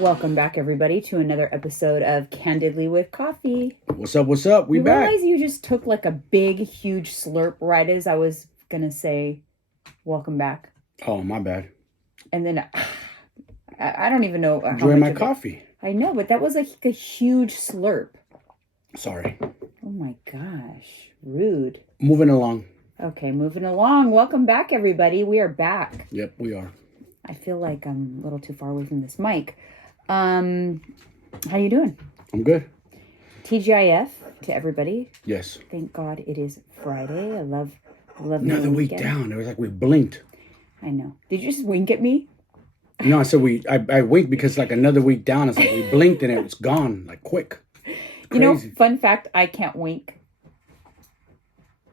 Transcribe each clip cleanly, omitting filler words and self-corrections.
Welcome back, everybody, to another episode of Candidly with Coffee. What's up? What's up? We back. You realize you just took like a big, huge slurp right as I was going to say, welcome back. Oh, my bad. And then I don't even know. Enjoy my coffee. I know, but that was like a huge slurp. Sorry. Oh my gosh. Rude. Moving along. Okay, moving along. Welcome back, everybody. We are back. Yep, we are. I feel like I'm a little too far away from this mic. How you doing? I'm good. TGIF to everybody. Yes. Thank God it is Friday. I love another week down. It was like we blinked. I know. Did you just wink at me? No, I said I winked because like another week down. It's like we blinked and it was gone like quick. You know, fun fact, I can't wink.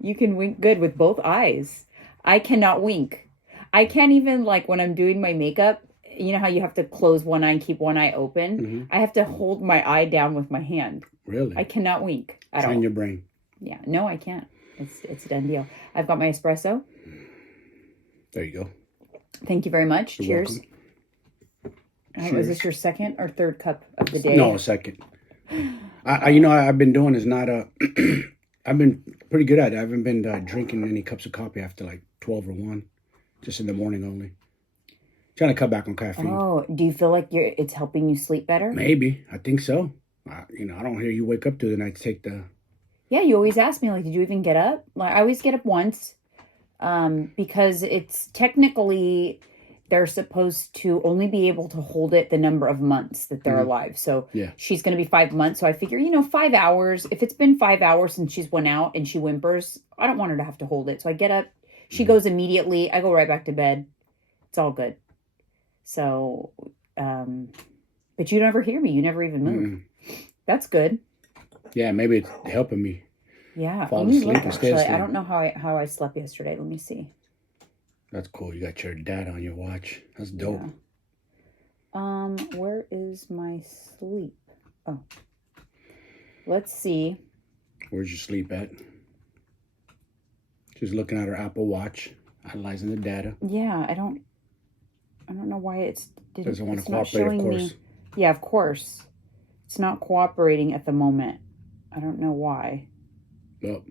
You can wink good with both eyes. I cannot wink. I can't even, like, when I'm doing my makeup, you know how you have to close one eye and keep one eye open? Mm-hmm. I have to hold my eye down with my hand. Really? I cannot wink at all. Train your brain. Yeah. No, I can't. It's a done deal. I've got my espresso. There you go. Thank you very much. You're Cheers. Cheers. Is this your second or third cup of the day? No, second. I've been doing is not I've been pretty good at it. I haven't been drinking any cups of coffee after like 12 or 1. Just in the morning only. Trying to cut back on caffeine. Oh, do you feel like it's helping you sleep better? Maybe. I think so. I don't hear you wake up through the night to take the... Yeah, you always ask me, like, did you even get up? Like, I always get up once because it's technically... They're supposed to only be able to hold it the number of months that they're alive. So she's going to be 5 months. So I figure, 5 hours. If it's been 5 hours since she's went out and she whimpers, I don't want her to have to hold it. So I get up. She goes immediately. I go right back to bed. It's all good. So, but you never hear me. You never even move. That's good. Yeah, maybe it's helping me. Yeah. Fall asleep actually, I don't know how I slept yesterday. Let me see. That's cool. You got your dad on your watch. That's dope. Yeah. Where is my sleep? Oh. Let's see. Where's your sleep at? She's looking at her Apple Watch, analyzing the data. Yeah, I don't know why doesn't want to cooperate, of course. Yeah, of course. It's not cooperating at the moment. I don't know why. Well,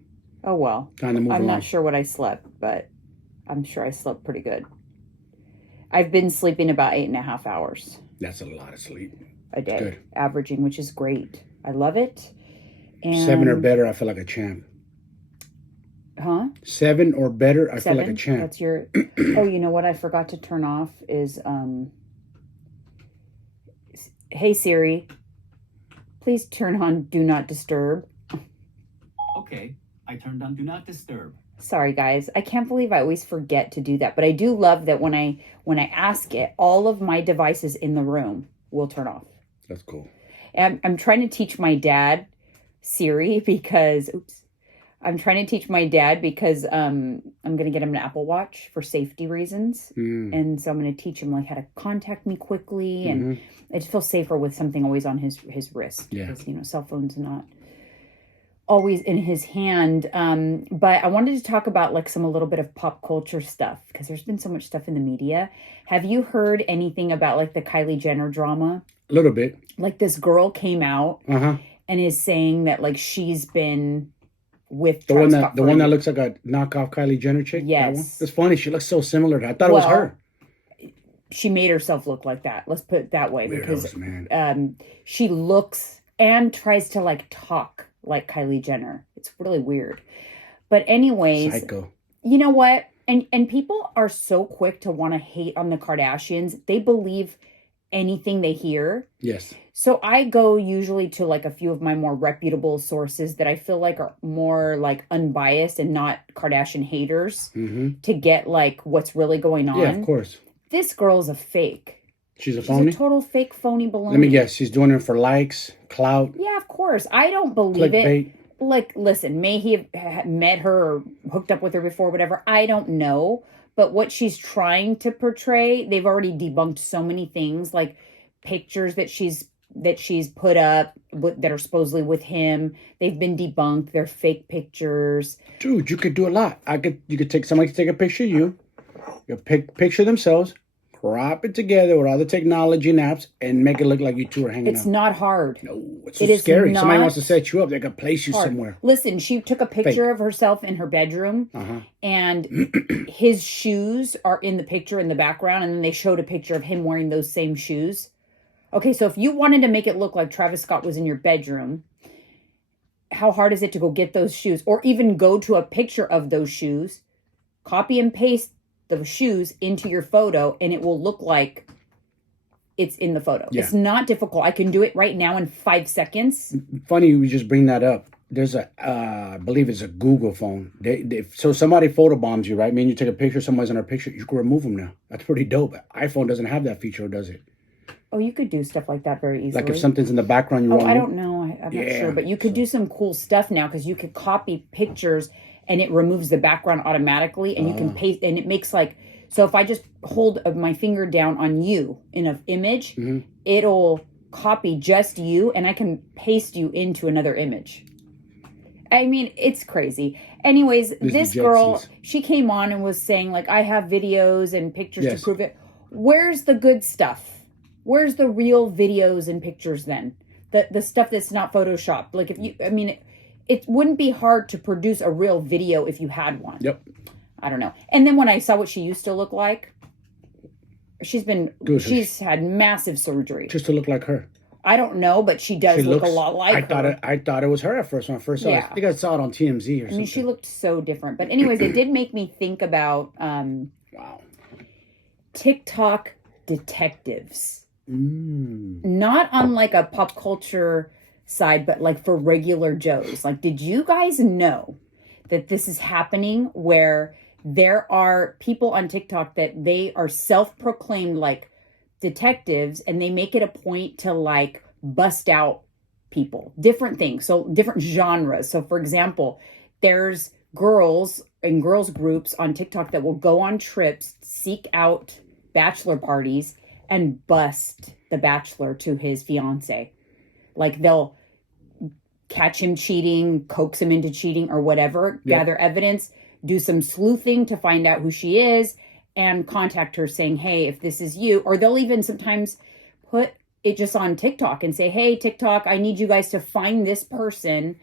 oh well. Time to move I'm along. not sure what I slept, but I'm sure I slept pretty good. I've been sleeping about 8.5 hours. That's a lot of sleep. A day. Good. Averaging, which is great. I love it. And 7 or better, I feel like a champ. Huh? 7 or better, I feel like a champ. That's your... Oh, you know what I forgot to turn off is... Hey, Siri. Please turn on Do Not Disturb. Okay, I turned on Do Not Disturb. Sorry, guys. I can't believe I always forget to do that. But I do love that when I ask it, all of my devices in the room will turn off. That's cool. And I'm trying to teach my dad Siri because... Oops. I'm trying to teach my dad because I'm going to get him an Apple Watch for safety reasons. And so I'm going to teach him like how to contact me quickly. And I just feel safer with something always on his wrist. Yeah. Because, cell phone's not always in his hand. But I wanted to talk about like a little bit of pop culture stuff because there's been so much stuff in the media. Have you heard anything about like the Kylie Jenner drama? A little bit. Like this girl came out and is saying that like she's been... with the one that looks like a knockoff Kylie Jenner chick. Yes, it's funny. She looks so similar. I thought it was her. She made herself look like that. Let's put it that way. Weirdos, because man. She looks and tries to like talk like Kylie Jenner. It's really weird. But anyways, psycho. You know what? And people are so quick to want to hate on the Kardashians. They believe anything they hear. Yes. So I go usually to like a few of my more reputable sources that I feel like are more like unbiased and not Kardashian haters to get like what's really going on. Yeah, of course. This girl's a fake. She's a phony? She's a total fake phony baloney. Let me guess. She's doing it for likes, clout. Yeah, of course. I don't believe clickbait. It. Like, listen, may he have met her or hooked up with her before, whatever. I don't know. But what she's trying to portray, they've already debunked so many things, like pictures that she's put up that are supposedly with him. They've been debunked. They're fake pictures. Dude, you could do a lot. Somebody could take a picture of you, You picture themselves, crop it together with all the technology and apps, and make it look like you two are hanging It's out. not hard. No, it's It so is scary. Somebody not wants to set you up. They can place you hard. somewhere. Listen, she took a picture of herself in her bedroom, and his shoes are in the picture in the background, and then they showed a picture of him wearing those same shoes. Okay, so if you wanted to make it look like Travis Scott was in your bedroom, how hard is it to go get those shoes, or even go to a picture of those shoes, copy and paste the shoes into your photo, and it will look like it's in the photo. Yeah. It's not difficult. I can do it right now in 5 seconds. Funny you just bring that up. There's I believe it's a Google phone. So somebody photobombs you, right? I mean, you take a picture, someone's in our picture, you can remove them now. That's pretty dope. iPhone doesn't have that feature, does it? Oh, you could do stuff like that very easily. Like if something's in the background, you want I don't know. I'm not sure. But you could do some cool stuff now because you could copy pictures and it removes the background automatically, and you can paste, and it makes like, so if I just hold my finger down on you in an image, it'll copy just you, and I can paste you into another image. I mean, it's crazy. Anyways, this girl, she came on and was saying, like, I have videos and pictures to prove it. Where's the good stuff? Where's the real videos and pictures then? The stuff that's not Photoshopped. Like, if you, I mean, it wouldn't be hard to produce a real video if you had one. Yep. I don't know. And then when I saw what she used to look like, she's had massive surgery. Just to look like her. I don't know, but she does look a lot like her. I thought it was her at first when I first saw it. I think I saw it on TMZ or something. I mean, she looked so different. But anyways, it did make me think about TikTok detectives. Not on like a pop culture side, but like for regular Joes. Like, did you guys know that this is happening where there are people on TikTok that they are self-proclaimed like detectives, and they make it a point to like bust out people, different things, so different genres. So for example, there's girls and girls groups on TikTok that will go on trips, seek out bachelor parties, and bust the bachelor to his fiance. Like, they'll catch him cheating, coax him into cheating or whatever, gather evidence, do some sleuthing to find out who she is, and contact her saying, hey, if this is you. Or they'll even sometimes put it just on TikTok and say, hey, TikTok, I need you guys to find this person.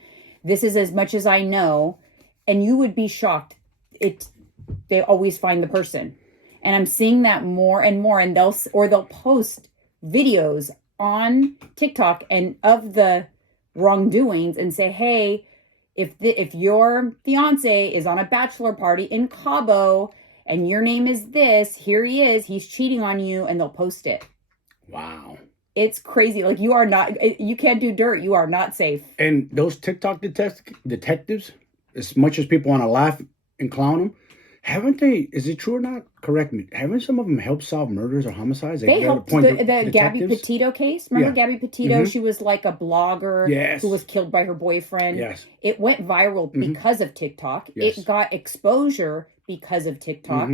This is as much as I know. And you would be shocked. They always find the person. And I'm seeing that more and more. And they'll post videos on TikTok and of the wrongdoings and say, hey, if your fiance is on a bachelor party in Cabo and your name is this, here he is, he's cheating on you, and they'll post it. Wow. It's crazy. Like, you can't do dirt. You are not safe. And those TikTok detectives, as much as people want to laugh and clown them, haven't they, is it true or not? Correct me. Haven't some of them helped solve murders or homicides? They helped the Gabby Petito case. Remember Gabby Petito? She was like a blogger who was killed by her boyfriend. Yes. It went viral because of TikTok. Yes. It got exposure because of TikTok.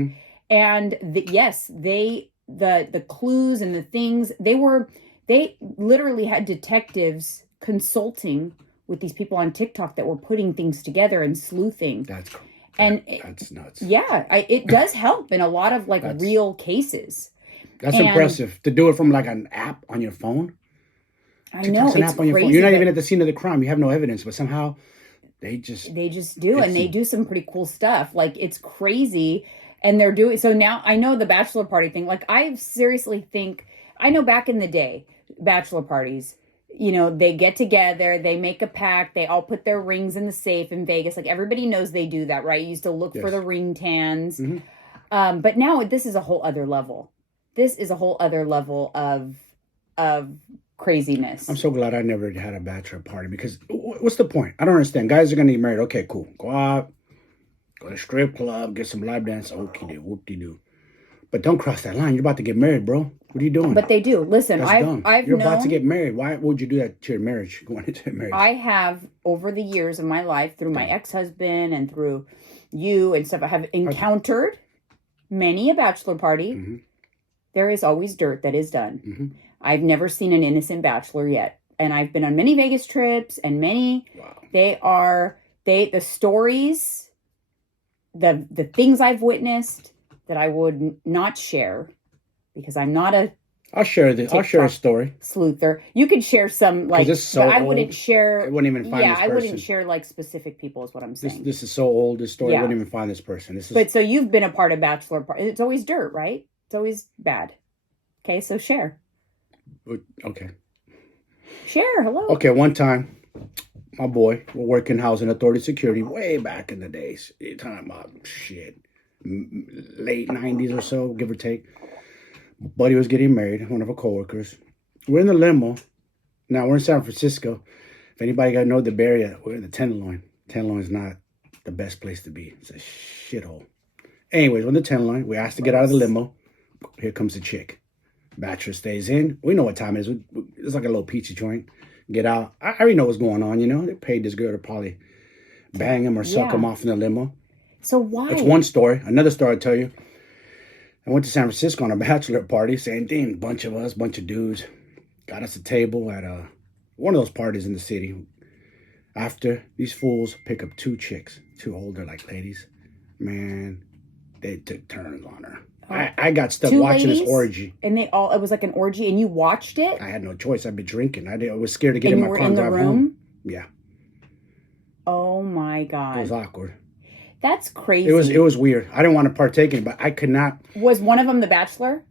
And the clues and the things, they literally had detectives consulting with these people on TikTok that were putting things together and sleuthing. That's cool. That's nuts. Yeah, it does help in a lot of real cases. That's impressive to do it from like an app on your phone. I know, it's an app on your crazy. Phone. You're not even at the scene of the crime. You have no evidence, but somehow they just do, and they do some pretty cool stuff. Like, it's crazy, and they're doing so now. I know the bachelor party thing. Like, I seriously think, I know back in the day, bachelor parties, you know, they get together, they make a pact, they all put their rings in the safe in Vegas. Like, everybody knows they do that, right? You used to look for the ring tans. But now this is a whole other level. This is a whole other level of craziness. I'm so glad I never had a bachelor party, because what's the point? I don't understand. Guys are going to get married. Okay, cool. Go out, go to a strip club, get some live dance. Okay, whoop-de-doo. But don't cross that line. You're about to get married, bro. What are you doing? But they do. Listen, You're about to get married. Why would you do that to your marriage? Going into marriage. I have, over the years of my life, through my ex-husband and through you and stuff, I have encountered many a bachelor party. There is always dirt that is done. I've never seen an innocent bachelor yet. And I've been on many Vegas trips, and many, the stories, the things I've witnessed, that I would not share because I'm not a I'll share this. I'll share a TikTok story. sleuther. You could share some like, It's so but I old, wouldn't share. I wouldn't even find Yeah, this I wouldn't person. share like specific people. Is what I'm saying. This is so old. This story, I Yeah. wouldn't even find this person. This is. But so you've been a part of Bachelor party. It's always dirt, right? It's always bad. Okay, so share. Okay. Share. Hello. Okay. One time, my boy, we're working housing authority security way back in the days. You're talking about shit, late 90s or so, give or take. Buddy was getting married, one of our coworkers. We're in the limo. Now we're in San Francisco. If anybody got to know the Bay Area, we're in the Tenderloin. Tenderloin's not the best place to be. It's a shithole. Anyways, we're in the Tenderloin. We asked to get out of the limo. Here comes the chick. Bachelor stays in. We know what time it is. It's like a little pizza joint. Get out. I already know what's going on, you know. They paid this girl to probably bang him or suck him off in the limo. So why? That's one story. Another story I'll tell you. I went to San Francisco on a bachelor party. Same thing. Bunch of us, bunch of dudes. Got us a table at one of those parties in the city. After, these fools pick up two chicks. Two older, like, ladies. Man, they took turns on her. I got stuck watching this orgy. And it was like an orgy, and you watched it? I had no choice. I'd be drinking. I was scared to get in my car and drive home. Yeah. Oh my God. It was awkward. That's crazy. It was weird. I didn't want to partake in it, but I could not. Was one of them the Bachelor?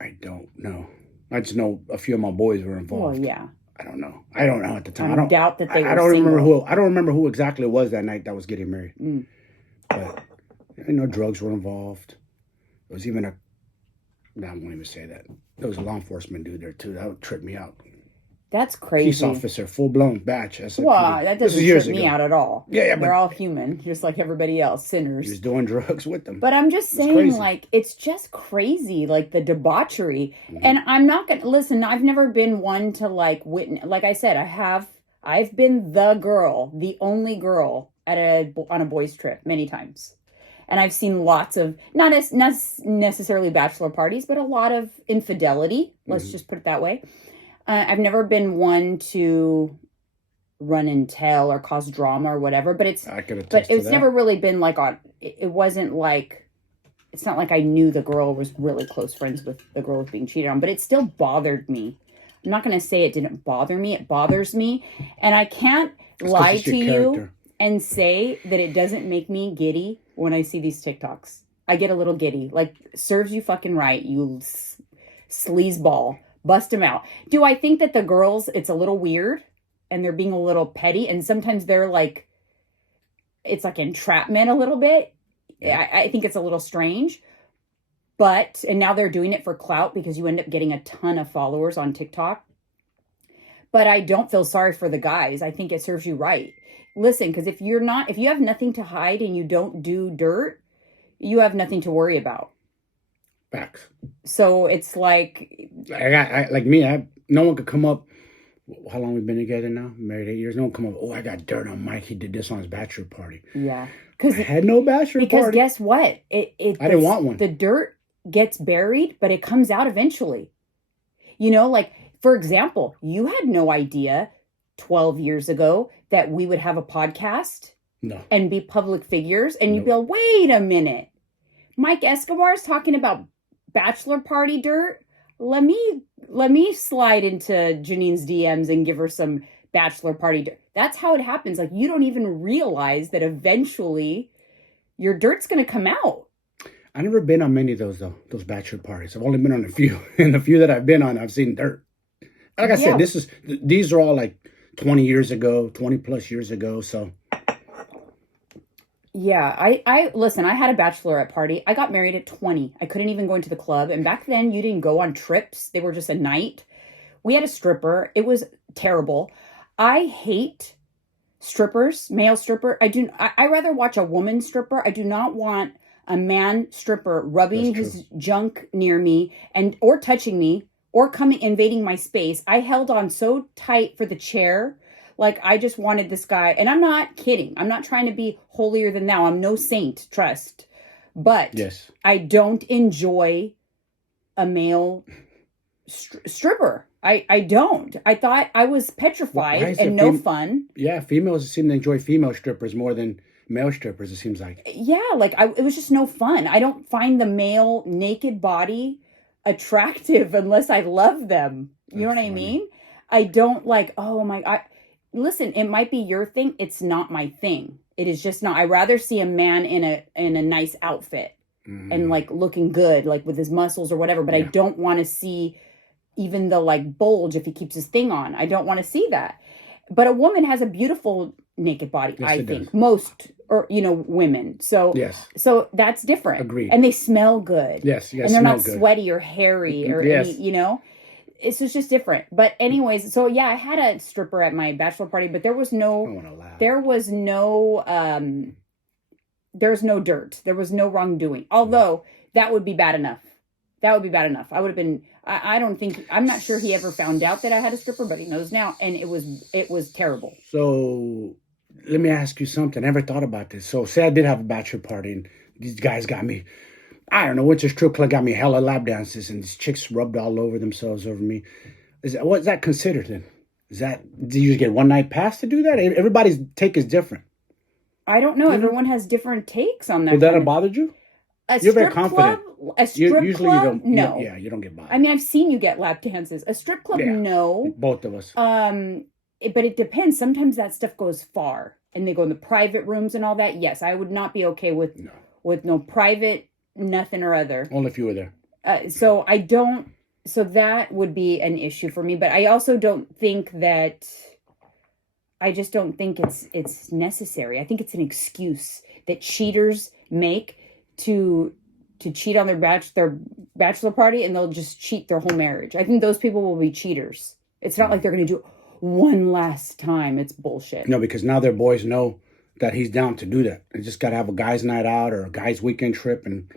I don't know. I just know a few of my boys were involved. Well, yeah. I don't know. I don't know at the time. I don't doubt that they were I don't single. remember who. I don't remember who exactly it was that night that was getting married. But drugs were involved. There was even I won't even say that. There was a law enforcement dude there too. That would trip me out. That's crazy. Peace officer, full blown batch. Well, that doesn't trip me out at all. Yeah, they're all human, just like everybody else, sinners. He was doing drugs with them. But I'm just saying, like, it's just crazy, like the debauchery. And I'm not gonna listen. I've never been one to like witness. Like I said, I've been the girl, the only girl on a boys' trip many times. And I've seen lots of, not necessarily bachelor parties, but a lot of infidelity. Let's just put it that way. I've never been one to run and tell or cause drama or whatever, but it's never really been like it wasn't like, it's not like I knew the girl was really close friends with the girl was being cheated on, but it still bothered me. I'm not going to say it didn't bother me. It bothers me. And I can't lie to you and say that it doesn't make me giddy when I see these TikToks. I get a little giddy. Like, serves you fucking right, you sleazeball. Bust them out. Do I think that the girls, it's a little weird and they're being a little petty and sometimes they're like, it's like entrapment a little bit. Yeah. I think it's a little strange. And now they're doing it for clout because you end up getting a ton of followers on TikTok. But I don't feel sorry for the guys. I think it serves you right. Listen, because if you have nothing to hide and you don't do dirt, you have nothing to worry about. Facts. So it's like, no one could come up. How long we been together now? Married 8 years. No one come up. Oh, I got dirt on Mike. He did this on his bachelor party. Yeah, because I had no bachelor party. Because guess what? I didn't want one. The dirt gets buried, but it comes out eventually. You know, like for example, you had no idea 12 years ago that we would have a podcast. No. And be public figures, and you'd be like, wait a minute, Mike Escobar's talking about bachelor party dirt. Let me slide into Jeanine's DMs and give her some bachelor party dirt. That's how it happens. Like, you don't even realize that eventually your dirt's going to come out. I've never been on many of those bachelor parties. I've only been on a few. And the few that I've been on, I've seen dirt. Like I said, these are all like 20 years ago, 20 plus years ago. So yeah, I listen, I had a bachelorette party. I got married at 20. I couldn't even go into the club. And back then you didn't go on trips. They were just a night. We had a stripper. It was terrible. I hate strippers, male stripper. I rather watch a woman stripper. I do not want a man stripper rubbing his junk near me or touching me or invading my space. I held on so tight for the chair. Like, I just wanted this guy, and I'm not kidding. I'm not trying to be holier than thou. I'm no saint, trust. But yes, I don't enjoy a male stripper. I don't. I thought I was petrified and no fun. Yeah, females seem to enjoy female strippers more than male strippers, it seems like. Yeah, like it was just no fun. I don't find the male naked body attractive unless I love them. You know That's what I funny. mean? I don't like, oh my, listen, it might be your thing. It's not my thing. It is just not. I'd rather see a man in a nice outfit and like looking good, like with his muscles or whatever, but I Yeah. don't want to see even the like bulge if he keeps his thing on. I don't want to see that. But a woman has a beautiful naked body, Yes, I it think. does. Most, or women. So Yes. so that's different. Agreed. And they smell good. Yes, yes, And they're smell not good. sweaty or hairy or Yes. any, it's just different. But anyways, so yeah, I had a stripper at my bachelor party, but there was I no don't want to laugh. there's no dirt. There was no wrongdoing. Although that would be bad enough. That would be bad enough. I would have been. I don't think. I'm not sure he ever found out that I had a stripper, but he knows now, and it was terrible. So let me ask you something. I never thought about this. So say I did have a bachelor party and these guys got me, I don't know, went to a strip club, got me hella lap dances and these chicks rubbed all over themselves over me. What's that considered then? Do you just get one night pass to do that? Everybody's take is different. I don't know. Everyone has different takes on that. Would that kind have of- bothered you? A You're very strip confident. club? A strip Usually club? you don't. No. You don't get bothered. I mean, I've seen you get lap dances. A strip club? Yeah. No. Both of us. But it depends. Sometimes that stuff goes far, and they go in the private rooms and all that. Yes, I would not be okay with no private nothing or other. Only if you were there. So I don't. So that would be an issue for me. But I also don't think that. I just don't think it's necessary. I think it's an excuse that cheaters make to cheat on their bachelor party, and they'll just cheat their whole marriage. I think those people will be cheaters. It's not like they're going to do it one last time. It's bullshit. No, because now their boys know that he's down to do that. They just got to have a guy's night out or a guy's weekend trip, and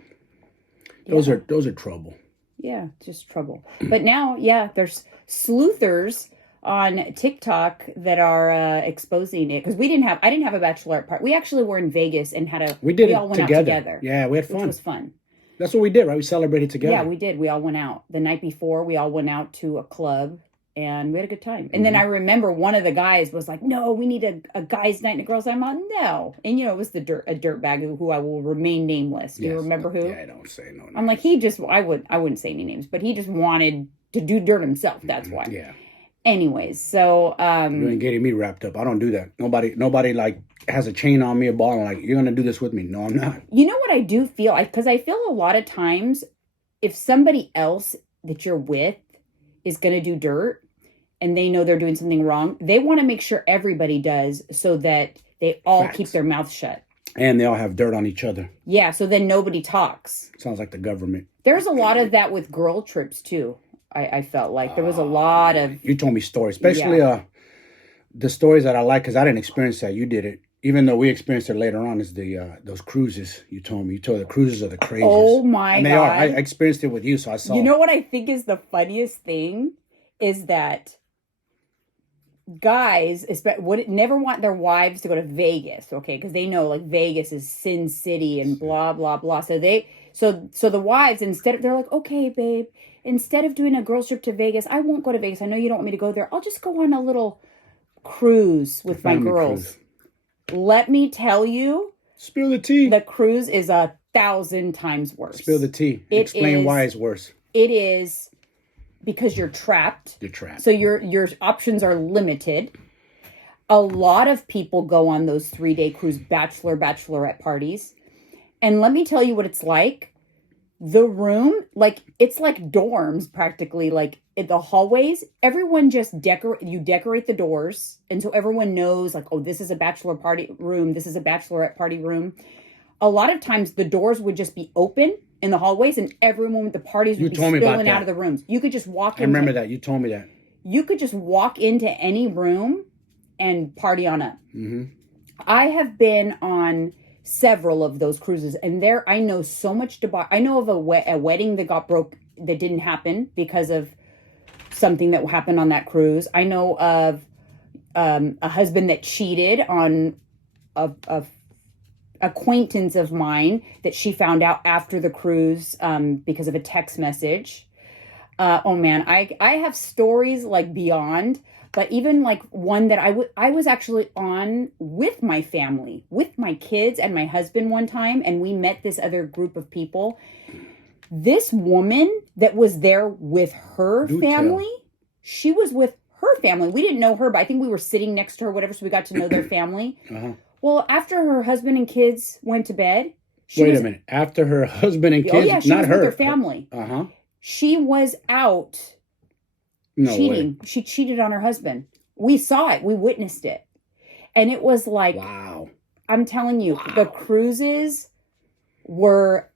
those are trouble. Yeah, just trouble. But now, yeah, there's sleuthers on TikTok that are exposing it, because I didn't have a bachelorette party. We actually were in Vegas and we all went out together. Yeah, we had fun. Which was fun. That's what we did, right? We celebrated together. Yeah, we did. We all went out the night before. We all went out to a club and we had a good time. And then I remember one of the guys was like, "No, we need a guys' night and a girls' night." I'm like, "No." And it was a dirtbag who I will remain nameless. Do you remember who? Yeah, I don't say no names. I'm like, I wouldn't say any names, but he just wanted to do dirt himself. That's why. Yeah. Anyways, so you ain't getting me wrapped up. I don't do that. Nobody like has a chain on me, a ball, and like, you're gonna do this with me. No, I'm not. You know what I do feel? Because I feel a lot of times if somebody else that you're with is gonna do dirt and they know they're doing something wrong, they want to make sure everybody does, so that they all keep their mouth shut. And they all have dirt on each other. Yeah, so then nobody talks. Sounds like the government. There's a lot of that with girl trips too. I felt like there was a lot of... You told me stories, especially the stories that I like, because I didn't experience that. You did it. Even though we experienced it later on, is those cruises. You told me. You told the cruises are the craziest. Oh my and they God. are. I experienced it with you, so I saw. You know what I think is the funniest thing is that guys would never want their wives to go to Vegas, okay? Because they know like Vegas is Sin City and blah blah blah. So the wives, they're like, "Okay, babe, instead of doing a girls trip to Vegas, I won't go to Vegas. I know you don't want me to go there. I'll just go on a little cruise with my girls." Cruise. Let me tell you, spill the tea. The cruise is 1,000 times worse. Spill the tea. Explain why it's worse. It is because you're trapped. You're trapped. So your options are limited. A lot of people go on those 3-day cruise bachelorette parties. And let me tell you what it's like. The room, it's like dorms practically, like in the hallways. Everyone just decorate the doors. And so everyone knows like, oh, this is a bachelor party room. This is a bachelorette party room. A lot of times the doors would just be open in the hallways and everyone with the parties would be spilling out of the rooms. You could just walk in. I remember that. You told me that. You could just walk into any room and party on up. Mm-hmm. I have been on several of those cruises, and I know so much I know of a wedding that didn't happen because of something that happened on that cruise. I know of a husband that cheated on a acquaintance of mine that she found out after the cruise because of a text message. Oh man, I have stories like beyond, But even like one that I was actually on with my family, with my kids and my husband one time, and we met this other group of people. This woman that was there with her family, she was with her family. We didn't know her, but I think we were sitting next to her, whatever, so we got to know their family. Well, after her husband and kids went to bed, Wait a minute. After her husband and kids, yeah, she not was her. with her family. She was out cheating. Way. She cheated on her husband. We saw it. We witnessed it. And it was like, wow. I'm telling you, the cruises were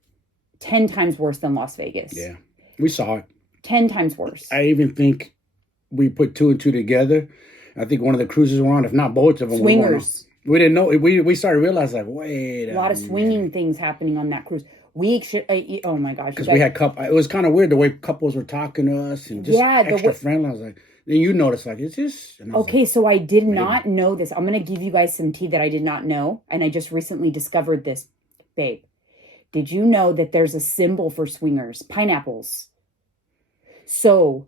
10 times worse than Las Vegas. Yeah, we saw it. 10 times worse. I even think we put 2 and 2 together. I think one of the cruises were on, if not both of them. Swingers. We didn't know. We started to realize, like, wait a lot of swinging things happening on that cruise. We should, oh my gosh. Because we had it was kind of weird the way couples were talking to us and just extra friendly. I was like, then you notice, like, is this? Okay, so I did not know this. I'm going to give you guys some tea that I did not know. And I just recently discovered this, babe. Did you know that there's a symbol for swingers? Pineapples. So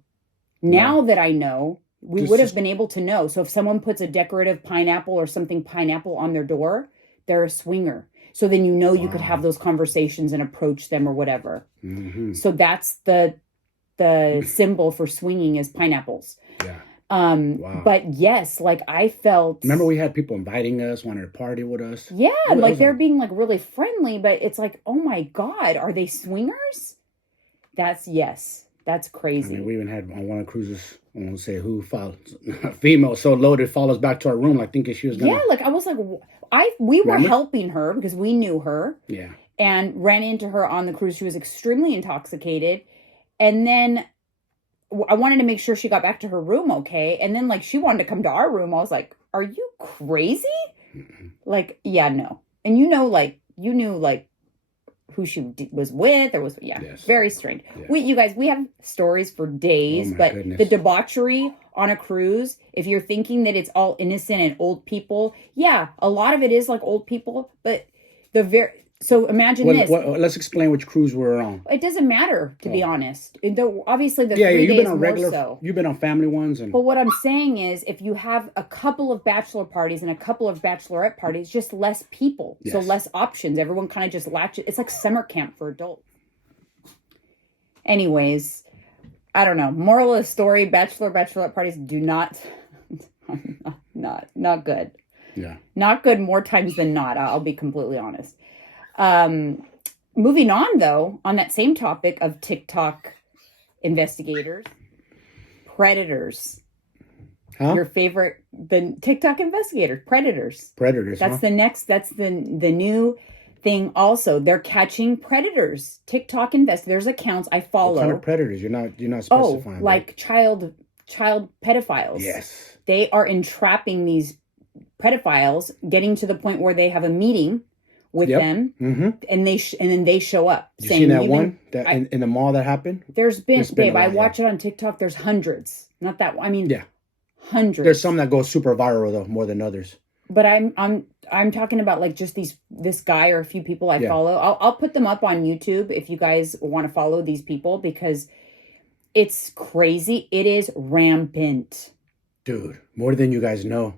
now that I know, we would have been able to know. So if someone puts a decorative pineapple or something pineapple on their door, they're a swinger. So then you know you could have those conversations and approach them or whatever. So that's the symbol for swinging is pineapples. Yeah. But yes, like I felt. Remember we had people inviting us, wanted to party with us. Yeah, like they're being like really friendly, but it's like, oh my God, are they swingers? That's crazy. I mean, we even had on one of the cruises, I won't say who, a female so loaded, followed us back to our room, like thinking she was gonna. Yeah, like I was like, we were helping her because we knew her. Yeah. And ran into her on the cruise. She was extremely intoxicated. And then I wanted to make sure she got back to her room okay. And then like she wanted to come to our room. I was like, are you crazy? Like, yeah, no. And you knew like who she was with or was, very strange. Yeah. You guys, we have stories for days, but the debauchery on a cruise, if you're thinking that it's all innocent and old people, yeah, a lot of it is like old people, but so imagine this. Let's explain which cruise we're on. It doesn't matter, to be honest. Obviously, the 3 you've days been on regular. more so. You've been on family ones, But what I'm saying is, if you have a couple of bachelor parties and a couple of bachelorette parties, just less people, so less options. Everyone kind of just latches. It's like summer camp for adults. Anyways, I don't know. Moral of the story: bachelorette parties do not good. Yeah, not good more times than not. I'll be completely honest. Moving on, though, on that same topic of TikTok investigators, predators. Huh? Your favorite, the TikTok investigators, predators. Predators. That's the next. That's the new thing. Also, they're catching predators. TikTok investigators. There's accounts I follow. What kind of predators? You're not specifying. Oh, like child pedophiles. Yes. They are entrapping these pedophiles, getting to the point where they have a meeting with them, and then they show up. You seen that one in the mall that happened? There's been babe. I watch it on TikTok. There's hundreds. Not that. I mean, hundreds. There's some that go super viral though, more than others. But I'm talking about like just this guy or a few people I follow. I'll put them up on YouTube if you guys want to follow these people because it's crazy. It is rampant, dude. More than you guys know.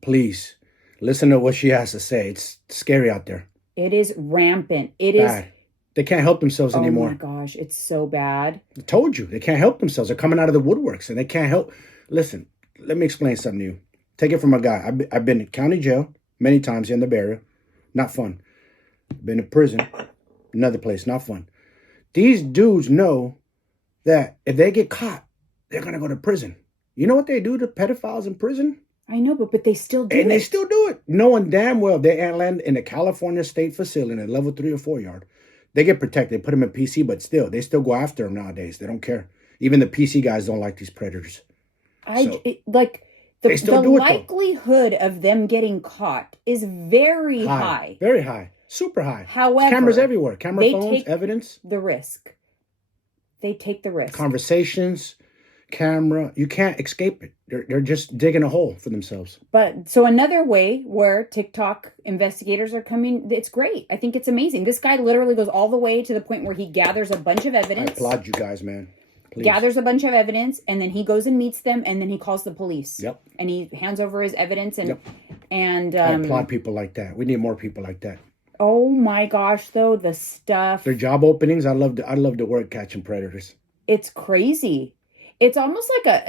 Please. Listen to what she has to say. It's scary out there. It is rampant. It bad. They can't help themselves anymore. Oh my gosh, it's so bad. I told you. They can't help themselves. They're coming out of the woodworks and they can't help. Listen, let me explain something to you. Take it from a guy. I've been in county jail many times here in the Bay Area. Not fun. Been in prison. Another place. Not fun. These dudes know that if they get caught, they're going to go to prison. You know what they do to pedophiles in prison? I know, but they still do it. And they still do it. Knowing damn well they land in a California state facility in a level 3 or 4 yard. They get protected. They put them in PC, but they still go after them nowadays. They don't care. Even the PC guys don't like these predators. The likelihood of them getting caught is very high. Very high. Super high. However, cameras everywhere. Camera phones, evidence. The risk. They take the risk. Conversations. Camera, you can't escape it. They're just digging a hole for themselves. But so another way where TikTok investigators are coming, it's great. I think it's amazing. This guy literally goes all the way to the point where he gathers a bunch of evidence. I applaud you guys, man. Please. gathers a bunch of evidence, and then he goes and meets them, and then he calls the police. Yep. And he hands over his evidence, and I applaud people like that. We need more people like that. oh my gosh, though, the stuff. Their job openings, I love to work catching predators. It's crazy. It's almost like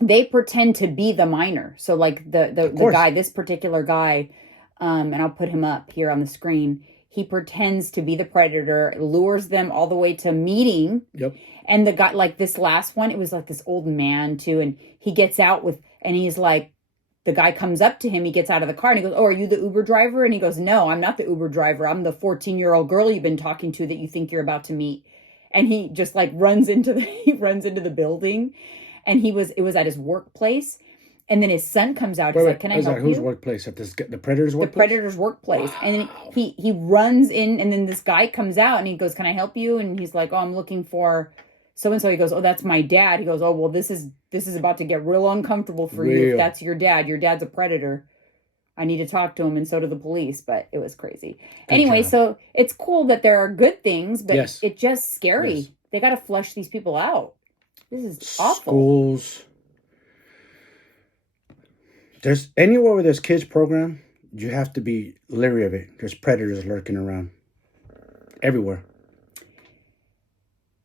they pretend to be the minor. So like the guy, this particular guy, and I'll put him up here on the screen. He pretends to be the predator, lures them all the way to meeting. Yep. And the guy, like this last one, it was like this old man too. And he gets out and he's like, the guy comes up to him, he gets out of the car and he goes, "Oh, are you the Uber driver?" And he goes, "No, I'm not the Uber driver. I'm the 14-year-old girl you've been talking to that you think you're about to meet." And he just like runs into the building. And it was at his workplace. And then his son comes out. He's like, "Can I help you?" Whose workplace? At the predator's workplace? The predator's workplace. Wow. And then he runs in, and then this guy comes out and he goes, "Can I help you?" And he's like, "Oh, I'm looking for so-and-so." He goes, "Oh, that's my dad." He goes, "Oh, well, this is about to get real uncomfortable for you if that's your dad. Your dad's a predator. I need to talk to him," and so do the police. But it was crazy. Anyway, so it's cool that there are good things, but it's just scary. Yes. They got to flush these people out. This is awful. Schools. There's anywhere where there's kids program, you have to be leery of it. There's predators lurking around everywhere.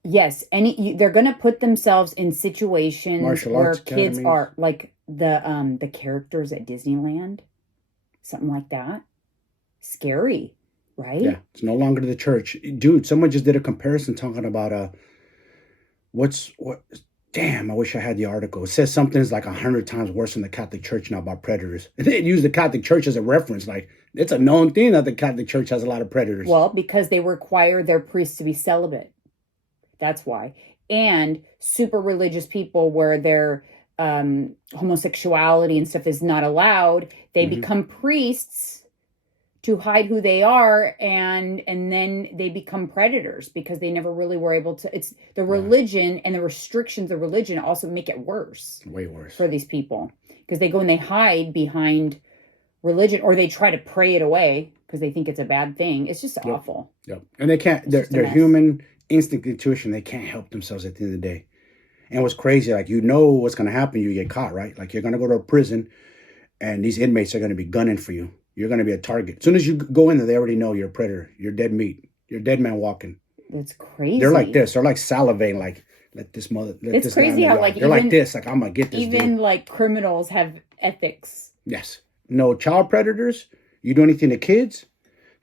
Yes, they're going to put themselves in situations where kids academies. are like the characters at Disneyland, something like that. Scary, right? Yeah, it's no longer the church, dude. Someone just did a comparison talking about what. Damn, I wish I had the article. It says something's like 100 times worse than the Catholic Church now about predators. And they use the Catholic Church as a reference. Like, it's a known thing that the Catholic Church has a lot of predators. Well, because they require their priests to be celibate. That's why. And super religious people where their homosexuality and stuff is not allowed, they become priests to hide who they are, and then they become predators because they never really were able to. It's the religion and the restrictions of religion also make it worse. Way worse. For these people. Because they go and they hide behind religion, or they try to pray it away because they think it's a bad thing. It's just awful. Yep. And they can't, their human instinct intuition, they can't help themselves at the end of the day. And what's crazy, like, you know what's going to happen, you get caught, right? Like, you're going to go to a prison and these inmates are going to be gunning for you. You're going to be a target. As soon as you go in there, they already know you're a predator. You're dead meat. You're a dead man walking. That's crazy. They're like this. They're like salivating, like, it's crazy how, like, they're like this. Like, I'm going to get this even dude. Like, criminals have ethics. Yes. No child predators. You do anything to kids,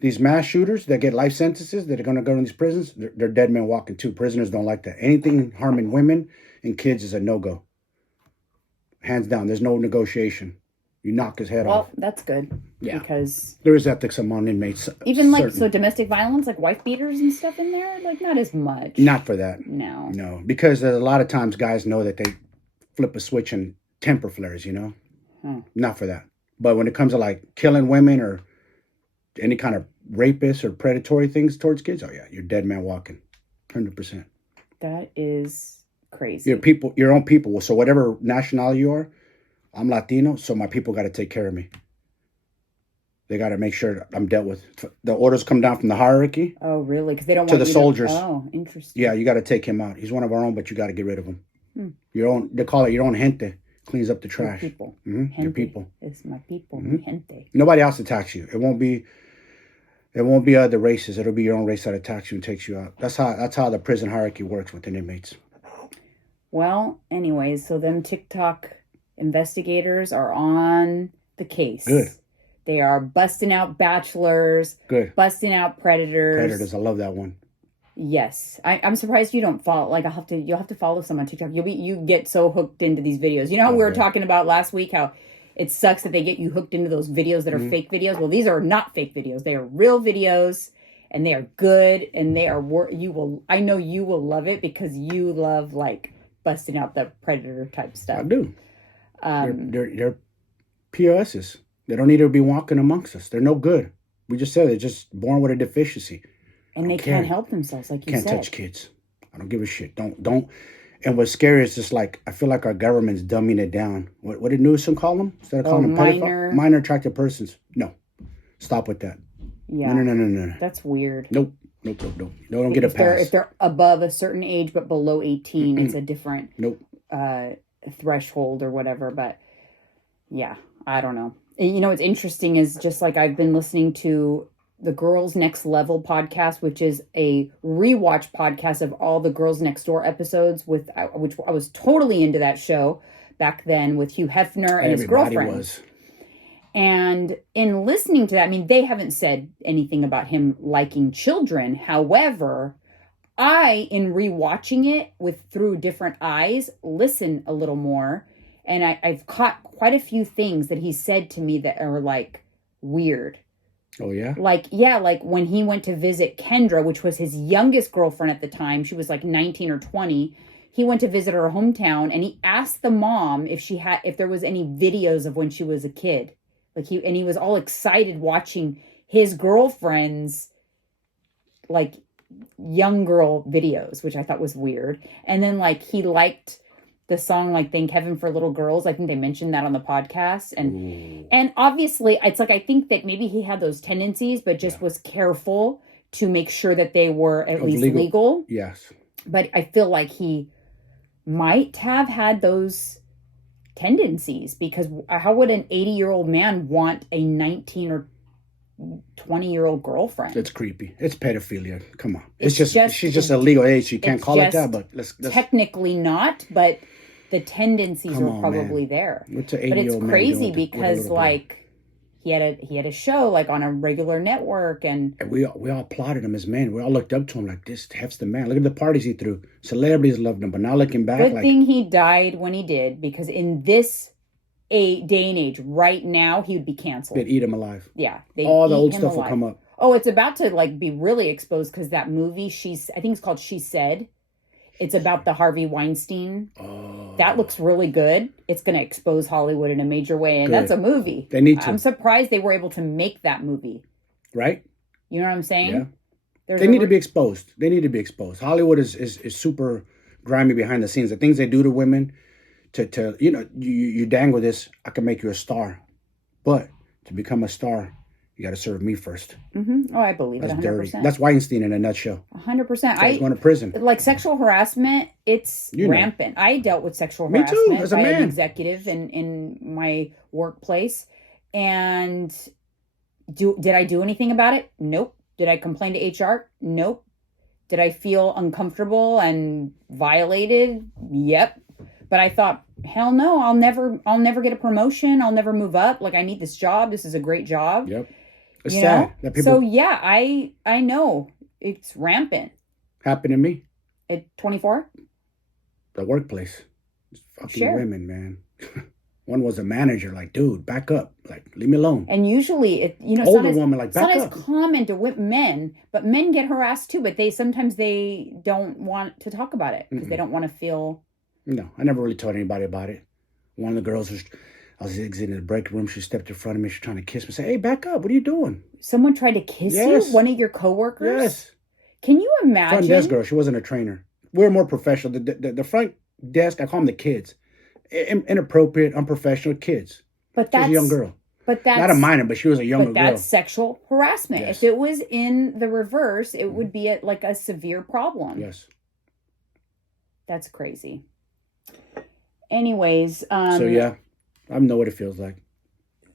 these mass shooters that get life sentences that are going to go in these prisons, they're dead men walking too. Prisoners don't like that. Anything harming women and kids is a no-go. Hands down. There's no negotiation. You knock his head off. Well, that's good. Yeah. Because there is ethics among inmates. Even like, so domestic violence, like wife beaters and stuff in there, like not as much. Not for that. No. No. Because a lot of times guys know that they flip a switch and temper flares, you know? Not for that. But when it comes to like killing women or any kind of rapist or predatory things towards kids, oh yeah, you're dead man walking. 100%. That is crazy. Your own people. So whatever nationality you are, I'm Latino, so my people got to take care of me. They got to make sure I'm dealt with. The orders come down from the hierarchy. Oh, really? Because they don't want to the soldiers. Oh, interesting. Yeah, you got to take him out. He's one of our own, but you got to get rid of him. Your own. They call it your own gente. Cleans up the trash. Your people. Your people. It's my people. Mi gente. Nobody else attacks you. It won't be other races. It'll be your own race that attacks you and takes you out. That's how the prison hierarchy works with the inmates. Well, anyways, so them TikTok investigators are on the case. Good. They are busting out bachelors. Good. Busting out predators. Predators. I love that one. Yes. I'm surprised you don't follow. Like, you'll have to follow some on TikTok. You get so hooked into these videos. You know how we were talking about last week how it sucks that they get you hooked into those videos that are fake videos. Well, these are not fake videos. They are real videos, and they are good, and they are I know you will love it because you love like busting out the predator type stuff. I do. They're POSs. They don't need to be walking amongst us. They're no good. We just said they're just born with a deficiency. And they can't help themselves, like you said. Can't touch kids. I don't give a shit. Don't. And what's scary is just like, I feel like our government's dumbing it down. What did Newsom call them? Instead of calling them minor attracted persons. No. Stop with that. Yeah. No. That's weird. Nope. Nope. No, don't get a pass. If they're above a certain age but below 18, it's a different Nope. threshold or whatever. But yeah, I don't know. You know, what's interesting is just like I've been listening to the Girls Next Level podcast, which is a rewatch podcast of all the Girls Next Door episodes, which I was totally into that show back then with Hugh Hefner and his girlfriend. Was. And in listening to that, I mean, they haven't said anything about him liking children. However, in rewatching it through different eyes, listen a little more. And I've caught quite a few things that he said to me that are like weird. Oh, yeah? Like when he went to visit Kendra, which was his youngest girlfriend at the time, she was like 19 or 20. He went to visit her hometown and he asked the mom if there was any videos of when she was a kid. He was all excited watching his girlfriend's like young girl videos, which I thought was weird. And then like he liked the song like Thank Heaven for Little Girls. I think they mentioned that on the podcast. And obviously it's like I think that maybe he had those tendencies, but just was careful to make sure that they were at least legal. Yes. But I feel like he might have had those tendencies, because how would an 80-year-old man want a 19 or 20-year-old girlfriend? It's creepy. It's pedophilia. Come on. She's just a legal age. You can't call it that, but let's technically not, but the tendencies are probably there. What's an 80-year-old but it's man crazy doing because like he had a show like on a regular network, and we all applauded him as men. We all looked up to him like, this Hef's the man. Look at the parties he threw. Celebrities loved him, but now looking back, good thing he died when he did, because in this day and age, right now, he would be canceled. They'd eat him alive. Yeah, all the old stuff will come up. Oh, it's about to like be really exposed because that movie, I think it's called She Said. It's about the Harvey Weinstein. Oh. That looks really good. It's going to expose Hollywood in a major way. And that's a movie. They need to. I'm surprised they were able to make that movie. Right? You know what I'm saying? Yeah. They need to be exposed. They need to be exposed. Hollywood is super grimy behind the scenes. The things they do to women, to you dangle this, I can make you a star. But to become a star, you got to serve me first. Mm-hmm. Oh, I believe That's it 100%. dirty. That's Weinstein in a nutshell. 100%. He's going to prison. Like sexual harassment, it's rampant. I dealt with sexual harassment Me too, as a man. An executive in my workplace. And did I do anything about it? Nope. Did I complain to HR? Nope. Did I feel uncomfortable and violated? Yep. But I thought, hell no, I'll never get a promotion. I'll never move up. Like, I need this job. This is a great job. Yep. It's sad that people... So yeah, I know it's rampant. Happened to me. At 24? The workplace. It's fucking women, man. One was a manager, like, dude, back up. Like, leave me alone. And usually, older woman, like, back up. It's not as common to men, but men get harassed too. But sometimes they don't want to talk about it because they don't want to feel. No, I never really told anybody about it. One of the girls I was exiting the break room. She stepped in front of me. She's trying to kiss me. Say, hey, back up. What are you doing? Someone tried to kiss you? One of your coworkers? Yes. Can you imagine? Front desk girl. She wasn't a trainer. We're more professional. The front desk, I call them the kids. Inappropriate, unprofessional kids. But that's a young girl. But that's not a minor, but she was a younger girl. But that's sexual harassment. Yes. If it was in the reverse, it would be like a severe problem. Yes. That's crazy. Anyways, so yeah, I know what it feels like.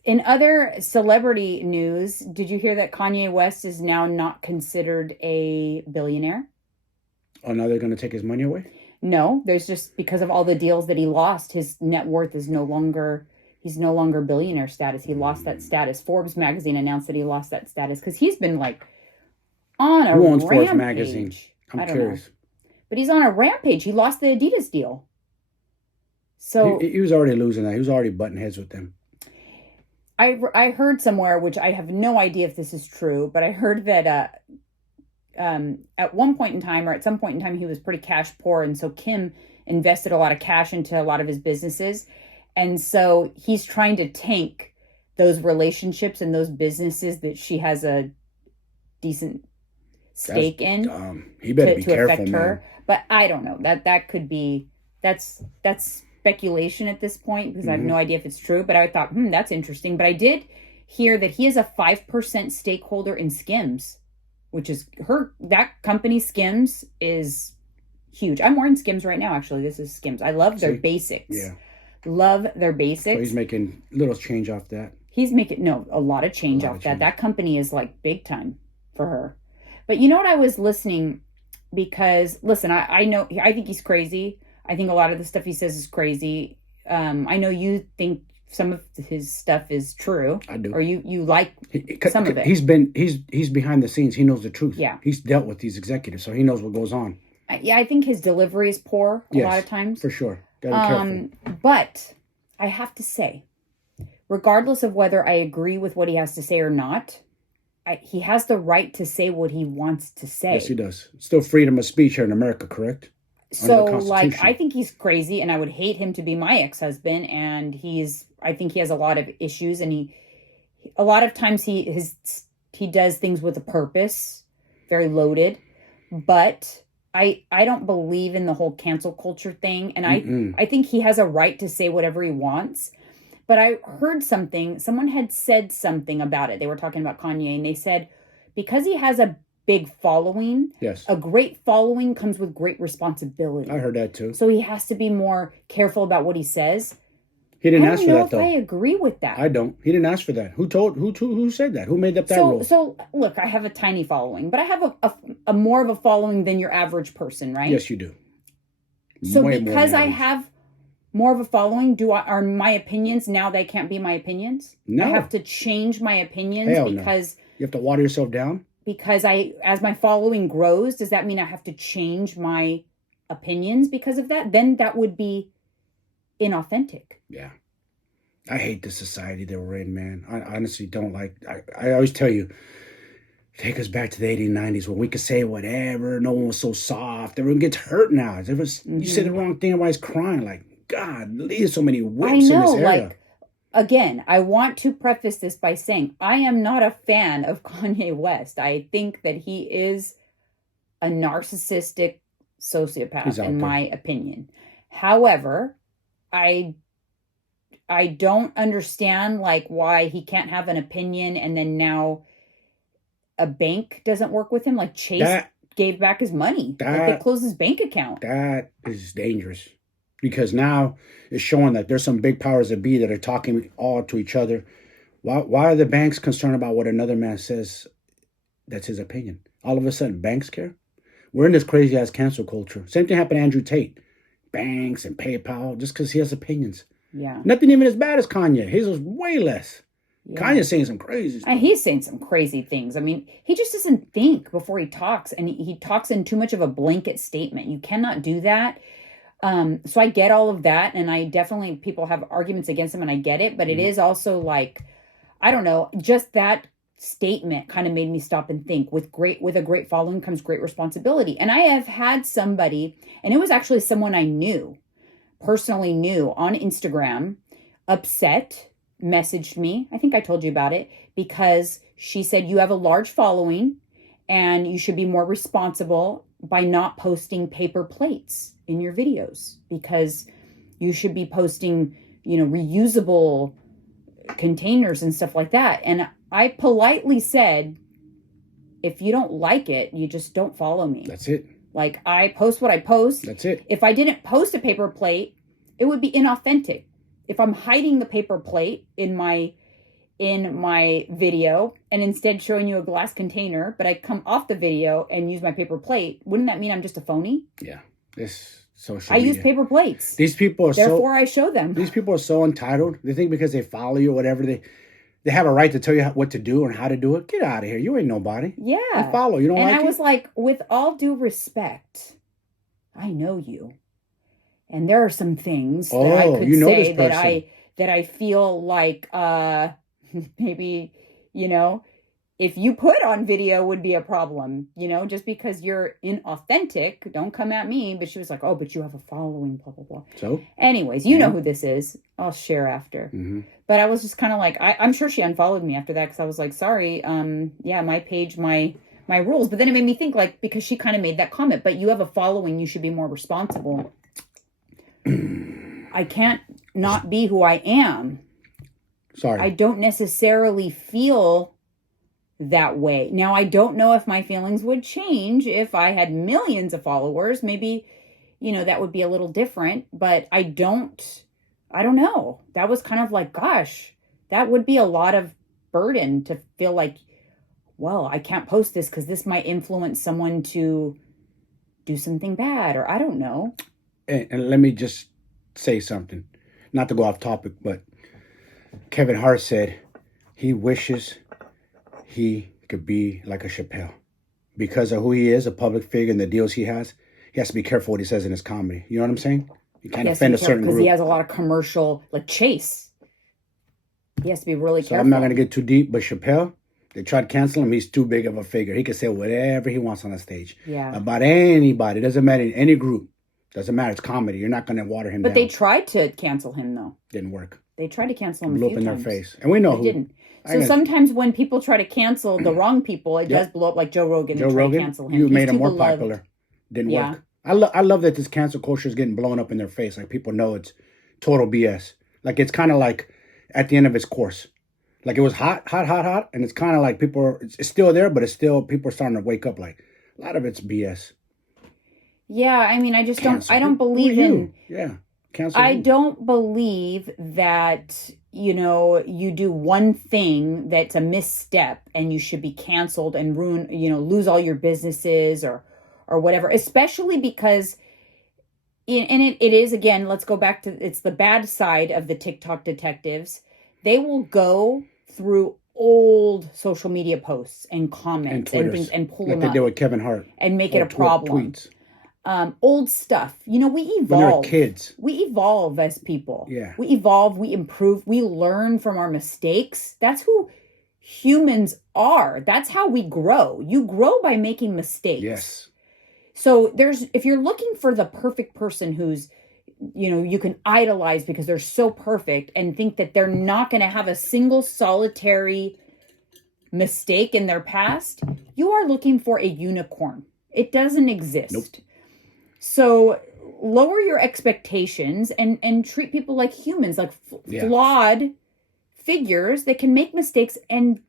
In other celebrity news, did you hear that Kanye West is now not considered a billionaire? Oh, now they're going to take his money away? No, there's just because of all the deals that he lost, his net worth is he's no longer billionaire status. He lost that status. Forbes magazine announced that he lost that status because he's been like on a rampage. Who owns Forbes magazine? I'm curious. But he's on a rampage. He lost the Adidas deal. So he was already losing that. He was already butting heads with them. I heard somewhere, which I have no idea if this is true, but I heard that at one point in time, or at some point in time, he was pretty cash poor, and so Kim invested a lot of cash into a lot of his businesses, and so he's trying to tank those relationships and those businesses that she has a decent stake in. He better be careful, affect her. But I don't know. That could be that's speculation at this point because I have no idea if it's true. But I thought, that's interesting. But I did hear that he is a 5% stakeholder in Skims. which is that company Skims is huge. I'm wearing Skims right now. Actually, this is Skims. I love their basics. Yeah. Love their basics. So he's making little change off that. He's making a lot of change off that. That company is like big time for her. But you know what? I was listening because listen, I know I think he's crazy. I think a lot of the stuff he says is crazy. I know you think some of his stuff is true. I do. Or you like some of it. He's behind the scenes. He knows the truth. Yeah. He's dealt with these executives, so he knows what goes on. I think his delivery is poor a lot of times. For sure. Gotta be careful. But I have to say, regardless of whether I agree with what he has to say or not, he has the right to say what he wants to say. Yes, he does. Still freedom of speech here in America, correct? So, like, I think he's crazy, and I would hate him to be my ex-husband. And I think he has a lot of issues, and a lot of times he does things with a purpose, very loaded. But I don't believe in the whole cancel culture thing, and I think he has a right to say whatever he wants. But I heard someone had said something about it. They were talking about Kanye, and they said because he has a big following, yes, a great following comes with great responsibility. I heard that too. So he has to be more careful about what he says. He didn't ask for that, though. I don't know if I agree with that. I don't. He didn't ask for that. Who said that? Who made up that rule? So look, I have a tiny following, but I have a more of a following than your average person, right? Yes, you do. So because I have more of a following, are my opinions now they can't be my opinions? No. I have to change my opinions because you have to water yourself down? Because as my following grows, does that mean I have to change my opinions because of that? Then that would be inauthentic. Yeah. I hate the society that we're in, man. I honestly don't like... I always tell you, take us back to the 80s and 90s when we could say whatever. No one was so soft. Everyone gets hurt now. You say the wrong thing, everybody's crying. Like, God, there's so many whips in this area. Again, I want to preface this by saying I am not a fan of Kanye West. I think that he is a narcissistic sociopath, in my opinion. However, I don't understand why he can't have an opinion and then now a bank doesn't work with him. Like Chase gave back his money. They closed his bank account. That is dangerous. Because now it's showing that there's some big powers that be that are talking all to each other. Why are the banks concerned about what another man says that's his opinion? All of a sudden, banks care? We're in this crazy-ass cancel culture. Same thing happened to Andrew Tate. Banks and PayPal, just because he has opinions. Yeah. Nothing even as bad as Kanye. His was way less. Yeah. Kanye's saying some crazy stuff. And he's saying some crazy things. I mean, he just doesn't think before he talks. And he talks in too much of a blanket statement. You cannot do that. So I get all of that, and I definitely, people have arguments against him, and I get it, but it is also I don't know, just that statement kind of made me stop and think. With a great following comes great responsibility. And I have had somebody, and it was actually someone I personally knew on Instagram, upset, messaged me. I think I told you about it, because she said, you have a large following and you should be more responsible by not posting paper plates in your videos, because you should be posting, reusable containers and stuff like that. And I politely said, if you don't like it, you just don't follow me. That's it. I post what I post. That's it. If I didn't post a paper plate, it would be inauthentic. If I'm hiding the paper plate in my video and instead showing you a glass container, but I come off the video and use my paper plate, wouldn't that mean I'm just a phony? Yeah. This social media. I use paper plates. These people are Therefore, I show them. These people are so entitled. They think because they follow you or whatever, they have a right to tell you what to do and how to do it. Get out of here. You ain't nobody. Yeah. You follow. You don't like it? And I was like, with all due respect, I know you. And there are some things that I could say that I feel like maybe, if you put on video would be a problem, just because you're inauthentic, don't come at me. But she was like, oh, but you have a following, blah, blah, blah. So? Anyways, you know who this is. I'll share after. Mm-hmm. But I was just kind of like, I'm sure she unfollowed me after that, because I was like, sorry, my page, my rules. But then it made me think, because she kind of made that comment, but you have a following, you should be more responsible. I can't not be who I am. Sorry. I don't necessarily feel that way. Now, I don't know if my feelings would change if I had millions of followers. Maybe, that would be a little different, but I don't know. That was kind of like, gosh, that would be a lot of burden to feel like, well, I can't post this because this might influence someone to do something bad, or I don't know. And let me just say something, not to go off topic, but Kevin Hart said he wishes he could be like a Chappelle. Because of who he is, a public figure, and the deals he has to be careful what he says in his comedy. You know what I'm saying? You can't offend a certain group. Because he has a lot of commercial, like Chase. He has to be really careful. So I'm not going to get too deep, but Chappelle, they tried to cancel him. He's too big of a figure. He can say whatever he wants on the stage. Yeah. About anybody. It doesn't matter. Any group. Doesn't matter. It's comedy. You're not going to water him down. But they tried to cancel him, though. Didn't work. They tried to cancel him a blew few up in times. their face. And we know who. Didn't. So sometimes when people try to cancel the wrong people, it does blow up, like Joe Rogan. Joe Rogan, to cancel him. You made him more popular. Didn't work. I love that this cancel culture is getting blown up in their face. Like, people know it's total BS. Like, it's kind of like at the end of its course. Like, it was hot. And it's kind of like it's still there, but it's still, people are starting to wake up. Like, a lot of it's BS. Yeah, I mean, I just Cancel. I don't believe in... Yeah, cancel. I don't believe that, you do one thing that's a misstep and you should be canceled and ruin, lose all your businesses or whatever, especially because, and it is, again, let's go back to, it's the bad side of the TikTok detectives. They will go through old social media posts and comments and things and pull them up. Like they did with Kevin Hart. And make it a problem. Tweets. Old stuff. We evolve. When they were kids. We evolve as people. Yeah. We evolve, we improve, we learn from our mistakes. That's who humans are. That's how we grow. You grow by making mistakes. Yes. So if you're looking for the perfect person who's, you can idolize because they're so perfect and think that they're not going to have a single solitary mistake in their past, you are looking for a unicorn. It doesn't exist. Nope. So lower your expectations and treat people like humans, like flawed figures that can make mistakes and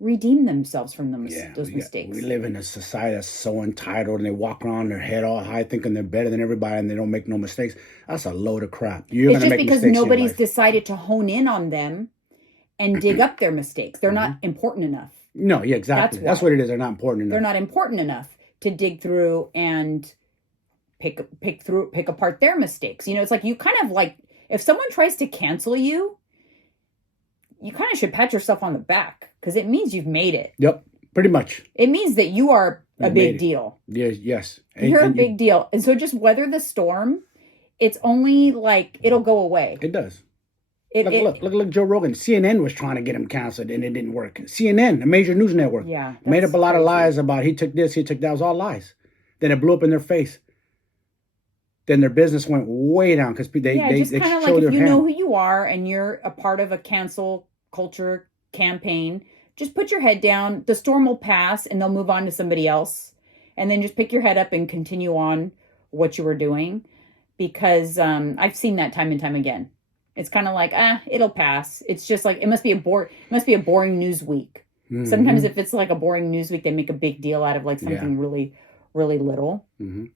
redeem themselves from those mistakes. We live in a society that's so entitled, and they walk around their head all high thinking they're better than everybody and they don't make no mistakes. That's a load of crap. It's just because nobody's decided to hone in on them and dig up their mistakes. They're not important enough. No, yeah, exactly. That's what it is. They're not important enough. They're not important enough to dig through and pick apart their mistakes. It's like, you kind of like, if someone tries to cancel you, you kind of should pat yourself on the back because it means you've made it. Yep, pretty much. It means that you are a big deal. Yes. You're a big deal. And so just weather the storm. It's only like, it'll go away. It does. Look, Joe Rogan. CNN was trying to get him canceled and it didn't work. CNN, a major news network, made up a lot of lies about he took this, he took that. It was all lies. Then it blew up in their face. Then their business went way down because they just kind of like, if you know who you are and you're a part of a cancel culture campaign, just put your head down. The storm will pass and they'll move on to somebody else. And then just pick your head up and continue on what you were doing. Because I've seen that time and time again. It's kind of like, it'll pass. It's just like, it must be a boring news week. Mm-hmm. Sometimes if it's like a boring news week, they make a big deal out of like something really, really little. Mm-hmm.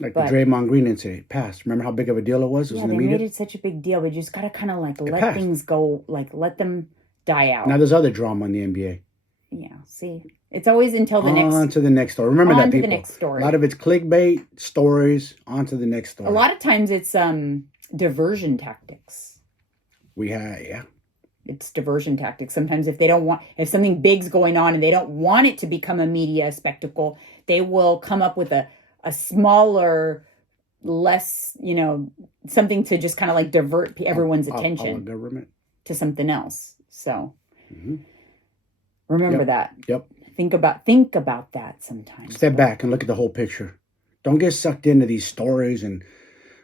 Like the Draymond Green incident passed. Remember how big of a deal it was? It was in the media. They made it such a big deal, but you just got to kind of like let things go, like let them die out. Now there's other drama in the NBA. Yeah, see? It's always until the next... On to the next story. Remember that, people. On to the next story. A lot of it's clickbait, stories, on to the next story. A lot of times it's diversion tactics. It's diversion tactics. Sometimes if something big's going on and they don't want it to become a media spectacle, they will come up with a smaller, less, something to just kind of like divert everyone's attention government to something else. So remember that. Yep. Think about that sometimes. Step back and look at the whole picture. Don't get sucked into these stories, and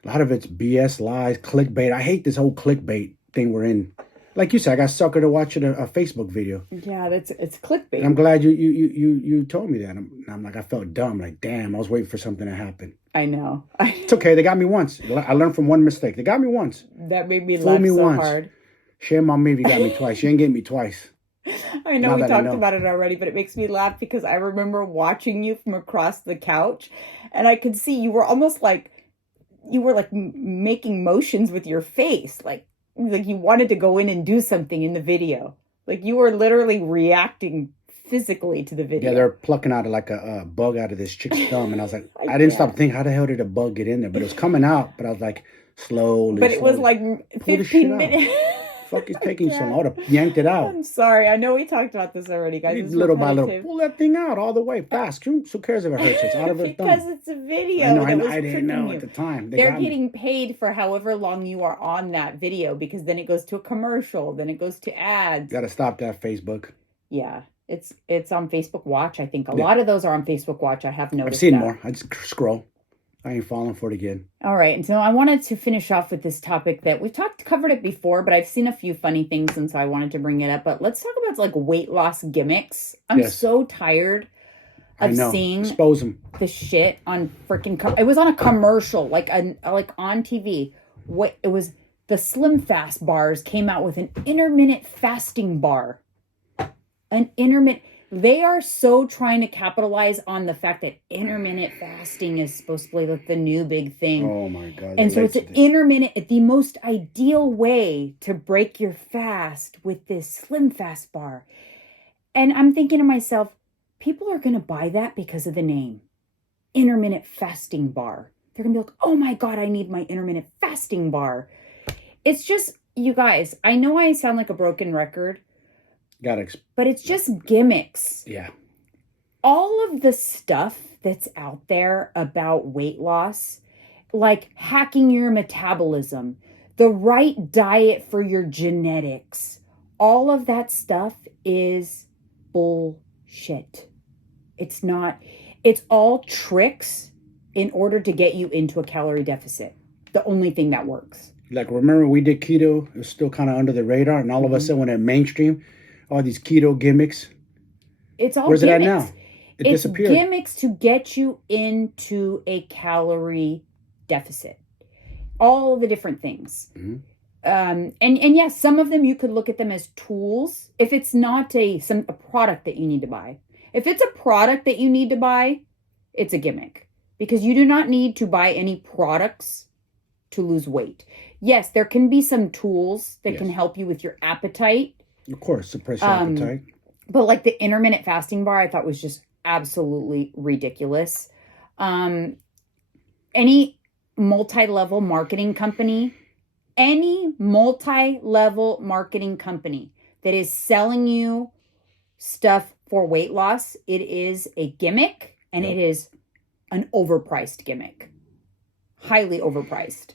a lot of it's BS, lies, clickbait. I hate this whole clickbait thing we're in. Like you said, I got suckered to watching a Facebook video. Yeah, it's clickbait. And I'm glad you told me that. I'm like, I felt dumb. Like, damn, I was waiting for something to happen. I know. It's okay. They got me once. I learned from one mistake. They got me once. That made me laugh so hard. Shame on me if you got me twice. You ain't getting me twice. I know Now we that I talked know. about it already, but it makes me laugh because I remember watching you from across the couch, and I could see you were almost like making motions with your face, like you wanted to go in and do something in the video. Like you were literally reacting physically to the video. Yeah, they're plucking out like a bug out of this chick's thumb, and I was like, I I didn't stop can't. to think, how the hell did a bug get in there? But it was coming out, but I was like, slowly, But it was slowly. like Pull this shit 15 out. minutes. Fuck is I taking so long? I can't. would have yanked it out. I'm sorry. I know we talked about this already, guys. It's Little by little, repetitive. pull that thing out all the way fast. Who cares if it hurts? It's out of her Because thumb. it's a video I know, that was I didn't tricking know you. at the time. They They're got me. getting paid for however long you are on that video, because then it goes to a commercial, then it goes to ads. Gotta stop that, Facebook. Yeah, it's on Facebook Watch. I think a Yeah. lot of those are on Facebook Watch. I have noticed I've seen that. more. I just scroll. I ain't falling for it again. All right, and so I wanted to finish off with this topic that we've covered it before, but I've seen a few funny things, and so I wanted to bring it up. But let's talk about like weight loss gimmicks. I'm Yes. so tired I of know. seeing Expose them. the shit on freaking. It was on a commercial, like on TV. What it was, the Slim Fast bars came out with an intermittent fasting bar. An intermittent. They are so trying to capitalize on the fact that intermittent fasting is supposed to be like the new big thing. Oh my God. And so it's an intermittent, the most ideal way to break your fast with this Slim Fast bar. And I'm thinking to myself, people are going to buy that because of the name. Intermittent fasting bar. They're going to be like, oh my God, I need my intermittent fasting bar. It's just, you guys, I know I sound like a broken record, but it's just gimmicks. Yeah. All of the stuff that's out there about weight loss, like hacking your metabolism, the right diet for your genetics, all of that stuff is bullshit. It's not, it's all tricks in order to get you into a calorie deficit. The only thing that works. Like, remember we did keto, it was still kind of under the radar, and all of a sudden when it mainstream, all these keto gimmicks. It's all Where's gimmicks. it at now? It's disappeared. gimmicks to get you into a calorie deficit. All the different things. Mm-hmm. And yes, some of them you could look at them as tools. If it's not a product that you need to buy. If it's a product that you need to buy, it's a gimmick. Because you do not need to buy any products to lose weight. Yes, there can be some tools that can help you with your appetite. Of course, suppress your appetite. But like the intermittent fasting bar, I thought was just absolutely ridiculous. Any multi-level marketing company that is selling you stuff for weight loss, it is a gimmick, and it is an overpriced gimmick. Highly overpriced.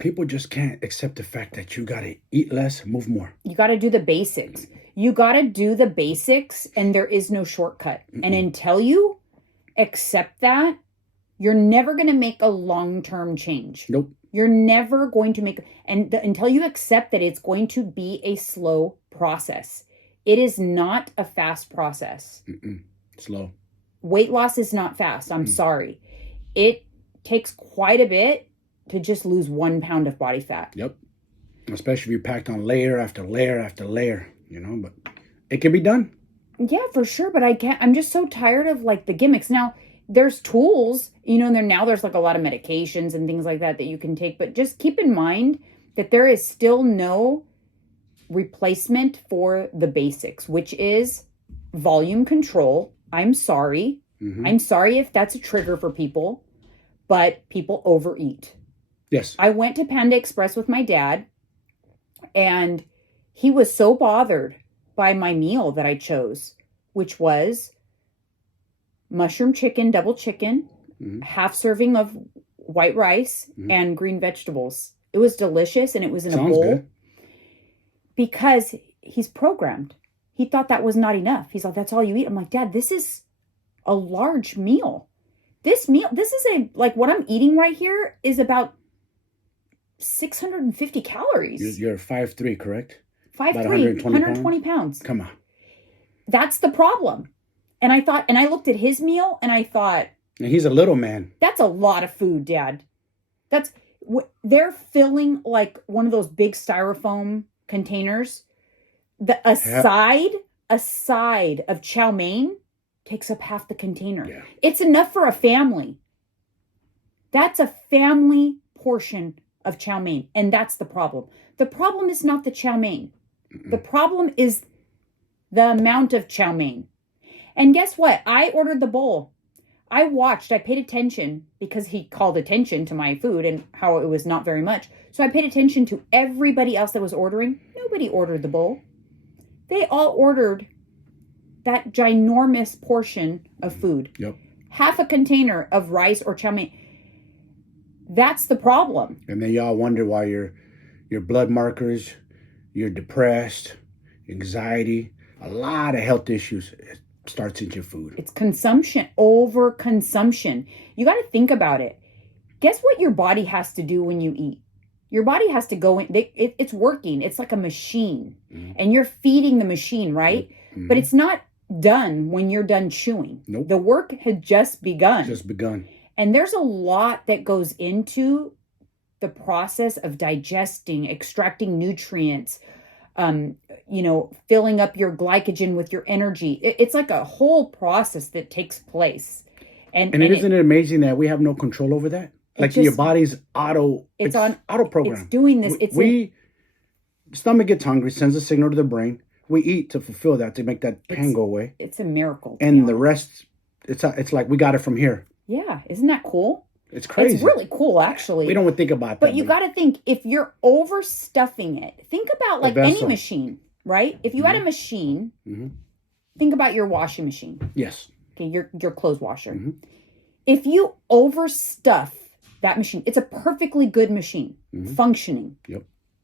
People just can't accept the fact that you gotta eat less, move more. You got to do the basics. And there is no shortcut. Mm-mm. And until you accept that, you're never going to make a long-term change. Nope. You're never going to make, until you accept that it's going to be a slow process. It is not a fast process. Mm-mm. Slow. Weight loss is not fast. I'm sorry. It takes quite a bit to just lose 1 pound of body fat. Yep. Especially if you're packed on layer after layer after layer, but it can be done. Yeah, for sure. But I'm just so tired of like the gimmicks. Now, there's tools, there's like a lot of medications and things like that you can take. But just keep in mind that there is still no replacement for the basics, which is volume control. I'm sorry. Mm-hmm. I'm sorry if that's a trigger for people, but people overeat. Yes. I went to Panda Express with my dad, and he was so bothered by my meal that I chose, which was mushroom chicken, double chicken, half serving of white rice, and green vegetables. It was delicious, and it was in a bowl. Good. Because he's programmed. He thought that was not enough. He's like, that's all you eat? I'm like, Dad, this is a large meal. This is what I'm eating right here is about 650 calories. You're 5'3", correct? 5'3", 120 pounds. Come on. That's the problem. And I looked at his meal and I thought. And he's a little man. That's a lot of food, Dad. They're filling like one of those big styrofoam containers a side of chow mein takes up half the container. Yeah. It's enough for a family. That's a family portion of chow mein. And that's the problem. The problem is not the chow mein. The problem is the amount of chow mein. And guess what? I ordered the bowl. I paid attention because he called attention to my food and how it was not very much. So I paid attention to everybody else that was ordering. Nobody ordered the bowl. They all ordered that ginormous portion of food. Yep. Half a container of rice or chow mein. That's the problem. And then y'all wonder why your blood markers, you're depressed, anxiety, a lot of health issues starts in your food. It's consumption, overconsumption. You got to think about it. Guess what your body has to do when you eat? Your body has to go in. It's working. It's like a machine. Mm-hmm. And you're feeding the machine, right? Mm-hmm. But it's not done when you're done chewing. Nope. The work had just begun. Just begun. And there's a lot that goes into the process of digesting, extracting nutrients, filling up your glycogen with your energy. It's like a whole process that takes place. And isn't it amazing that we have no control over that? Like your body's auto program. It's doing this. Stomach gets hungry, sends a signal to the brain. We eat to fulfill that, to make that pain go away. It's a miracle. And the rest, it's like we got it from here. Yeah. Isn't that cool? It's crazy. It's really cool, actually. We don't think about that. But you got to think, if you're overstuffing it, think about like any machine, right? If you had a machine, think about your washing machine. Yes. Okay, your clothes washer. Mm-hmm. If you overstuff that machine, it's a perfectly good machine, functioning,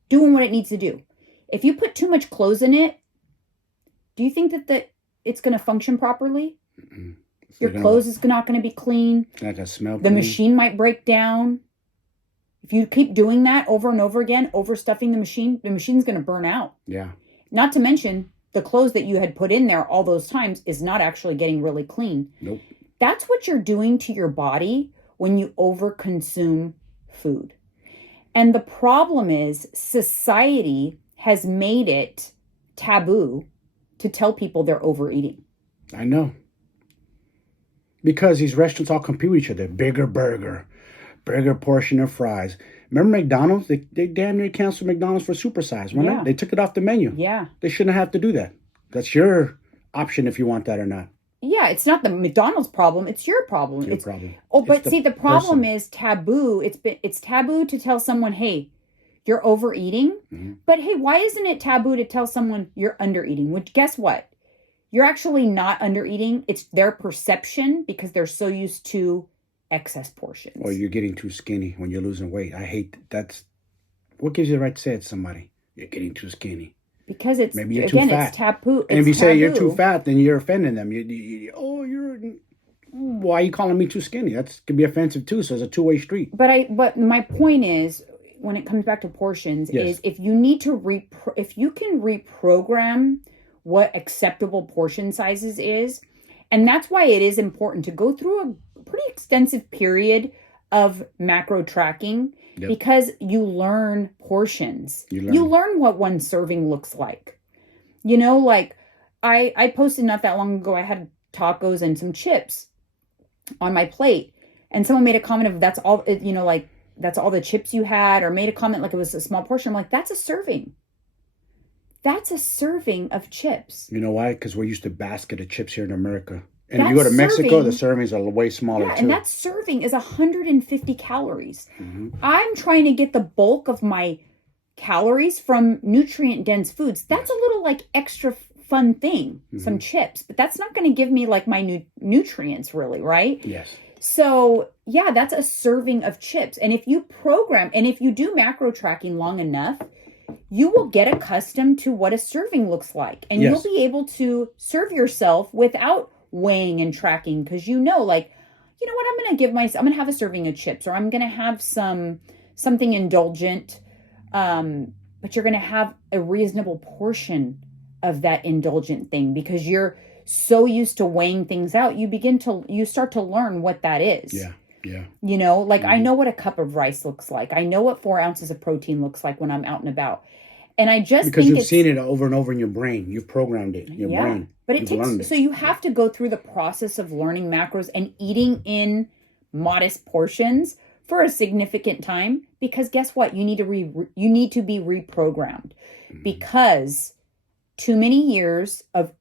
doing what it needs to do. If you put too much clothes in it, do you think that it's going to function properly? Mm-mm. Your clothes is not going to be clean. It's not going to smell The machine might break down. If you keep doing that over and over again, overstuffing the machine's going to burn out. Yeah. Not to mention, the clothes that you had put in there all those times is not actually getting really clean. Nope. That's what you're doing to your body when you overconsume food. And the problem is, society has made it taboo to tell people they're overeating. I know. Because these restaurants all compete with each other. Bigger burger, bigger portion of fries. Remember McDonald's? They damn near canceled McDonald's for supersize. Remember? They took it off the menu. Yeah. They shouldn't have to do that. That's your option if you want that or not. Yeah, it's not the McDonald's problem. It's your problem. It's your problem. Oh, but see, the problem is taboo. It's taboo to tell someone, hey, you're overeating. Mm-hmm. But hey, why isn't it taboo to tell someone you're undereating? Which, guess what? You're actually not undereating. It's their perception because they're so used to excess portions. Or you're getting too skinny when you're losing weight. I hate that's what gives you the right to say it to somebody. You're getting too skinny. Because it's maybe you're too fat. It's taboo. And if you say you're too fat, then you're offending them. Why are you calling me too skinny? That could be offensive too. So it's a two-way street. But my point is, when it comes back to portions, is if you need to if you can reprogram what acceptable portion sizes is. And that's why it is important to go through a pretty extensive period of macro tracking because you learn portions. You learn what one serving looks like. Like I posted not that long ago, I had tacos and some chips on my plate. And someone made a comment of that's all, that's all the chips you had, or made a comment like it was a small portion. I'm like, that's a serving. That's a serving of chips. You know why? Because we're used to basket of chips here in America. And if you go to Mexico, the servings are way smaller too. And that serving is 150 calories. Mm-hmm. I'm trying to get the bulk of my calories from nutrient-dense foods. That's a little like extra fun thing, some chips. But that's not going to give me like my nutrients really, right? Yes. So, yeah, that's a serving of chips. And if you do macro tracking long enough, you will get accustomed to what a serving looks like. And you'll be able to serve yourself without weighing and tracking. Because I'm going to have a serving of chips, or I'm going to have something indulgent. But you're going to have a reasonable portion of that indulgent thing because you're so used to weighing things out. You start to learn what that is. Yeah. Yeah. I know what a cup of rice looks like. I know what 4 ounces of protein looks like when I'm out and about. And I just because think you've seen it over and over in your brain. You've programmed it in your brain. But it You've learned takes, so you have to go through the process of learning macros and eating in modest portions for a significant time, because guess what? You need to be reprogrammed, because too many years of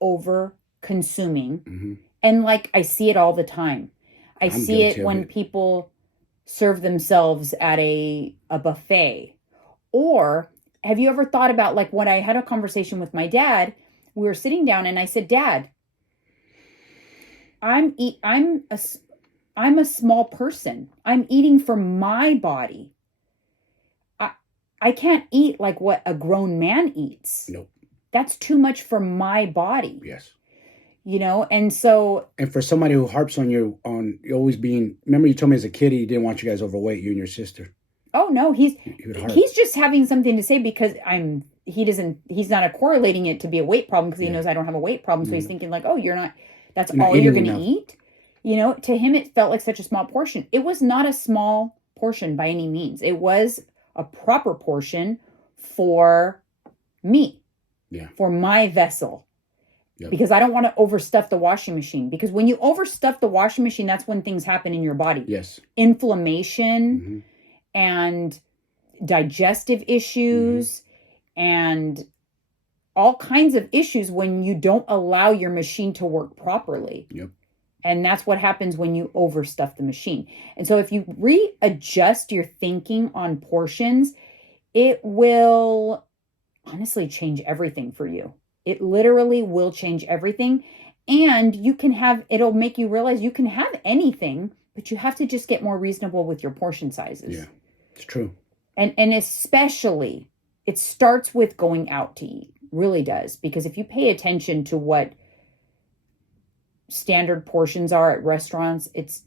over consuming. And like, I see it all the time. I see it when people serve themselves at a buffet. Or have you ever thought about, like, when I had a conversation with my dad, we were sitting down and I said, Dad, I'm a small person. I'm eating for my body. I can't eat like what a grown man eats. Nope. That's too much for my body. Yes. You know, and so... And for somebody who harps on you always being... Remember you told me as a kid he didn't want you guys overweight, you and your sister. Oh, no, he's just having something to say because he's not correlating it to be a weight problem, because he knows I don't have a weight problem. So he's thinking like, oh, that's all you're going to eat. You know, to him, it felt like such a small portion. It was not a small portion by any means. It was a proper portion for me, for my vessel. Yep. Because I don't want to overstuff the washing machine. Because when you overstuff the washing machine, that's when things happen in your body. Yes. Inflammation and digestive issues and all kinds of issues when you don't allow your machine to work properly. Yep. And that's what happens when you overstuff the machine. And so if you readjust your thinking on portions, it will honestly change everything for you. It literally will change everything. And it'll make you realize you can have anything, but you have to just get more reasonable with your portion sizes. Yeah, it's true. And especially, it starts with going out to eat. Really does. Because if you pay attention to what standard portions are at restaurants, it's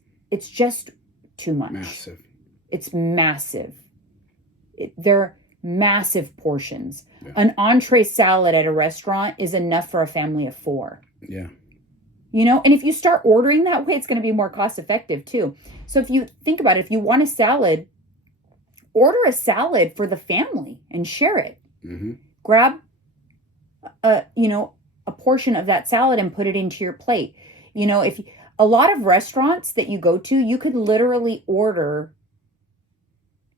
just too much. Massive. It's massive. They're massive portions. Yeah. An entree salad at a restaurant is enough for a family of 4. Yeah. You know, and if you start ordering that way, it's going to be more cost effective too. So if you think about it, if you want a salad, order a salad for the family and share it. Grab a portion of that salad and put it into your plate. You know, if a lot of restaurants that you go to, you could literally order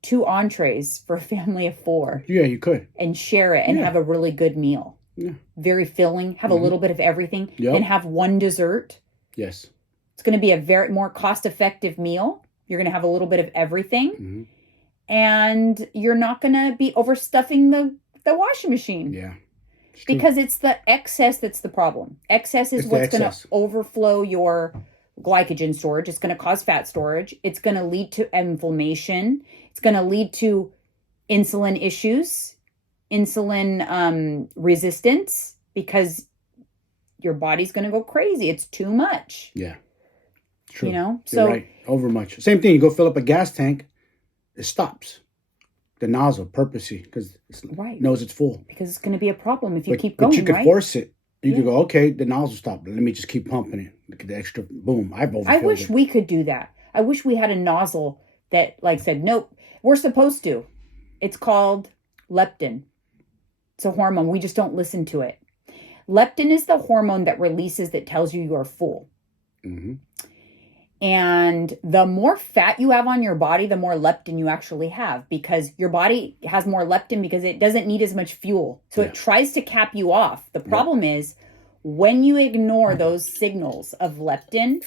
2 entrees for a family of 4. Yeah, you could. And share it and have a really good meal. Yeah. Very filling, have a little bit of everything, and have one dessert. Yes. It's going to be a very more cost-effective meal. You're going to have a little bit of everything. And you're not going to be overstuffing the washing machine. Yeah. Because it's the excess that's the problem. Excess is what's going to overflow your glycogen storage. It's going to cause fat storage. It's going to lead to inflammation. It's going to lead to insulin issues, insulin resistance, because your body's going to go crazy. It's too much. Yeah. True. You know? You're right. Over much. Same thing. You go fill up a gas tank, it stops. The nozzle purposely because it knows it's full. Because it's going to be a problem if you keep going, But you could force it. You could go, okay, the nozzle stopped. Let me just keep pumping it. Look at the extra, boom. I wish we could do that. I wish we had a nozzle that said, nope, we're supposed to. It's called leptin. It's a hormone. We just don't listen to it. Leptin is the hormone that tells you are full. And the more fat you have on your body, the more leptin you actually have, because your body has more leptin because it doesn't need as much fuel. So it tries to cap you off. The problem is when you ignore those signals of leptin,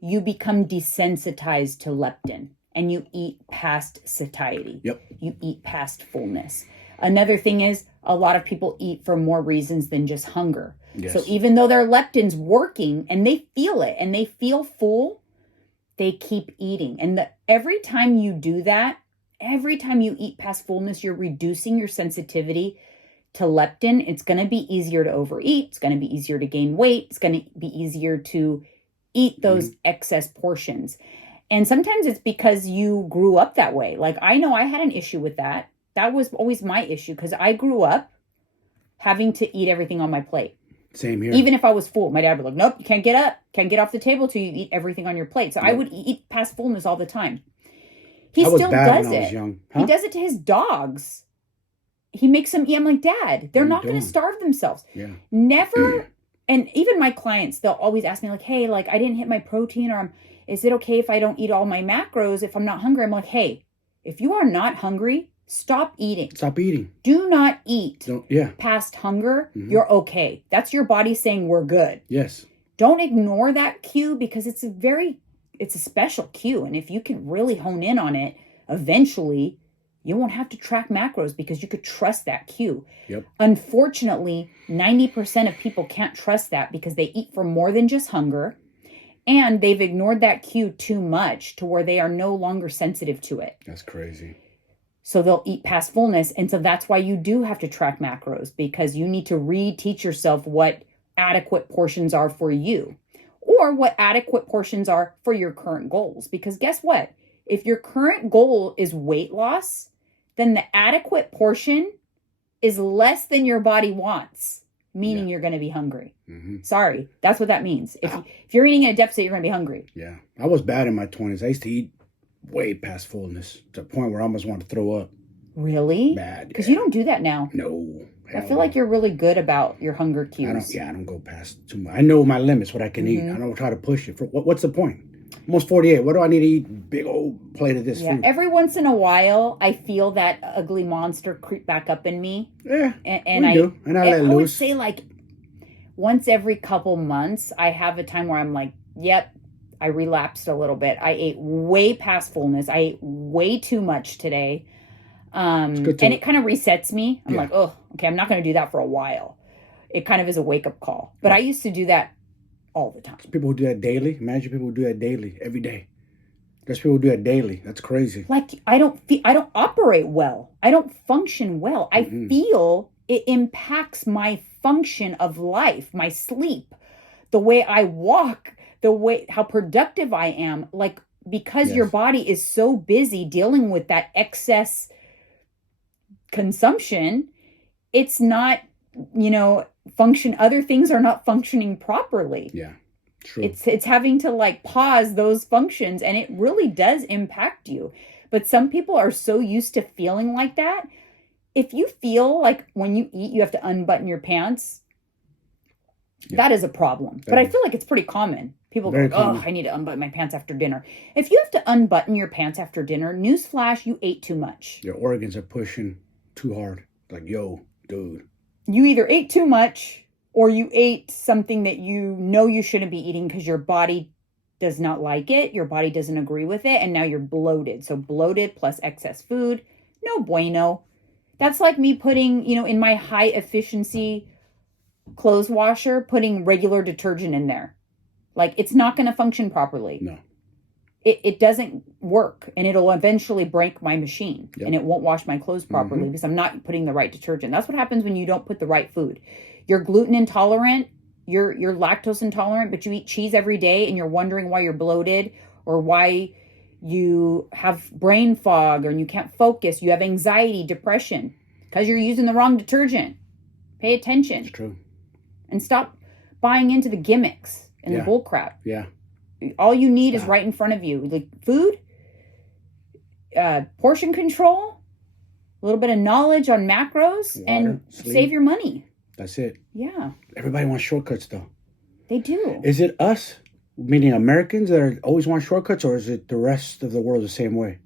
you become desensitized to leptin and you eat past satiety. You eat past fullness. Another thing is a lot of people eat for more reasons than just hunger. Yes. So even though their leptin's working and they feel it and they feel full, they keep eating. And every time you do that, every time you eat past fullness, you're reducing your sensitivity to leptin. It's going to be easier to overeat. It's going to be easier to gain weight. It's going to be easier to eat those excess portions. And sometimes it's because you grew up that way. Like, I know I had an issue with that. That was always my issue because I grew up having to eat everything on my plate. Same here. Even if I was full, my dad would be like, nope, you can't get up. Can't get off the table till you eat everything on your plate. So I would eat past fullness all the time. He still does it. He does it to his dogs. he makes them eat. I'm like, Dad, they're What are you not going to doing? starve themselves. Yeah. Never. And even my clients, they'll always ask me like, hey, like I didn't hit my protein, or is it okay if I don't eat all my macros if I'm not hungry? I'm like, hey, if you are not hungry, stop eating. Stop eating. Do not eat Yeah. past hunger. You're okay. That's your body saying we're good. Yes. Don't ignore that cue, because it's a special cue. And if you can really hone in on it, eventually you won't have to track macros because you could trust that cue. Yep. Unfortunately, 90% of people can't trust that because they eat for more than just hunger, and they've ignored that cue too much to where they are no longer sensitive to it. That's crazy. So they'll eat past fullness. And so that's why you do have to track macros, because you need to reteach yourself what adequate portions are for you, or what adequate portions are for your current goals. Because guess what? If your current goal is weight loss, then the adequate portion is less than your body wants, meaning you're going to be hungry. Sorry, that's what that means. If you're eating in a deficit, you're going to be hungry. Yeah. I was bad in my 20s. I used to eat way past fullness to the point where I almost wanted to throw up. Really? Bad. Because you don't do that now. No. I feel like you're really good about your hunger cues. I don't go past too much. I know my limits, what I can eat. I don't try to push it. What's the point? Almost 48. What do I need to eat? Big old plate of this food. Every once in a while, I feel that ugly monster creep back up in me. Yeah. And I do. And I let would loose. say like once every couple months, I have a time where I'm like, yep, I relapsed a little bit. I ate way past fullness. I ate way too much today. And it kind of resets me. I'm like, oh, okay, I'm not going to do that for a while. It kind of is a wake-up call. But I used to do that all the time. People who do that daily. Imagine people who do that daily, every day. There's people who do that daily. That's crazy. Like, I don't operate well. I don't function well. I feel it impacts my function of life, my sleep, the way I walk, how productive I am. Like, because your body is so busy dealing with that excess consumption, it's not, function. Other things are not functioning properly. Yeah, true. It's having to like pause those functions, and it really does impact you. But some people are so used to feeling like that. If you feel like when you eat, you have to unbutton your pants, that is a problem. But I feel like it's pretty common. People go, I need to unbutton my pants after dinner. If you have to unbutton your pants after dinner, newsflash, you ate too much. Your organs are pushing too hard. Like, yo, dude. You either ate too much, or you ate something that you know you shouldn't be eating because your body does not like it. Your body doesn't agree with it. And now you're bloated. So bloated plus excess food, no bueno. That's like me putting, in my high efficiency clothes washer, putting regular detergent in there. Like, it's not going to function properly. No. It doesn't work, and it'll eventually break my machine, and it won't wash my clothes properly because I'm not putting the right detergent. That's what happens when you don't put the right food. You're gluten intolerant, you're lactose intolerant, but you eat cheese every day and you're wondering why you're bloated or why you have brain fog or you can't focus. You have anxiety, depression because you're using the wrong detergent. Pay attention. It's true. And stop buying into the gimmicks and the bull crap. Yeah. All you need is right in front of you. Like food, portion control, a little bit of knowledge on macros, water, and sleep. save your money. That's it. Yeah. Everybody wants shortcuts, though. They do. Is it us, meaning Americans, that always want shortcuts, or is it the rest of the world the same way?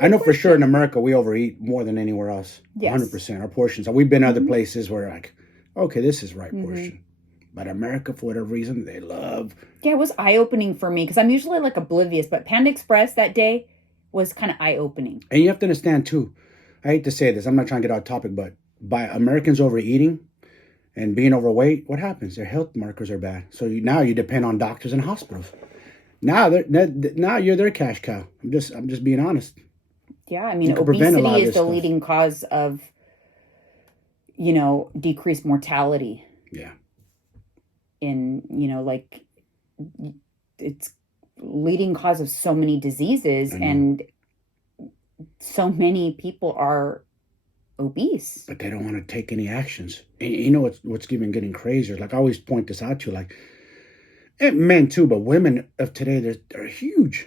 I know for sure in America we overeat more than anywhere else. Yes. 100%. Our portions. We've been other places where like, okay, this is right portion. But America, for whatever reason, they love. Yeah, it was eye-opening for me because I'm usually like oblivious. But Panda Express that day was kind of eye-opening. And you have to understand, too, I hate to say this. I'm not trying to get off topic, but by Americans overeating and being overweight, what happens? Their health markers are bad. So now you depend on doctors and hospitals. Now you're their cash cow. I'm just being honest. Yeah, I mean, obesity is the leading cause of, decreased mortality. Yeah. In, like, it's leading cause of so many diseases, and so many people are obese. But they don't want to take any actions. And you know what's even getting crazier? Like, I always point this out to you, like, and men too, but women of today, they're huge.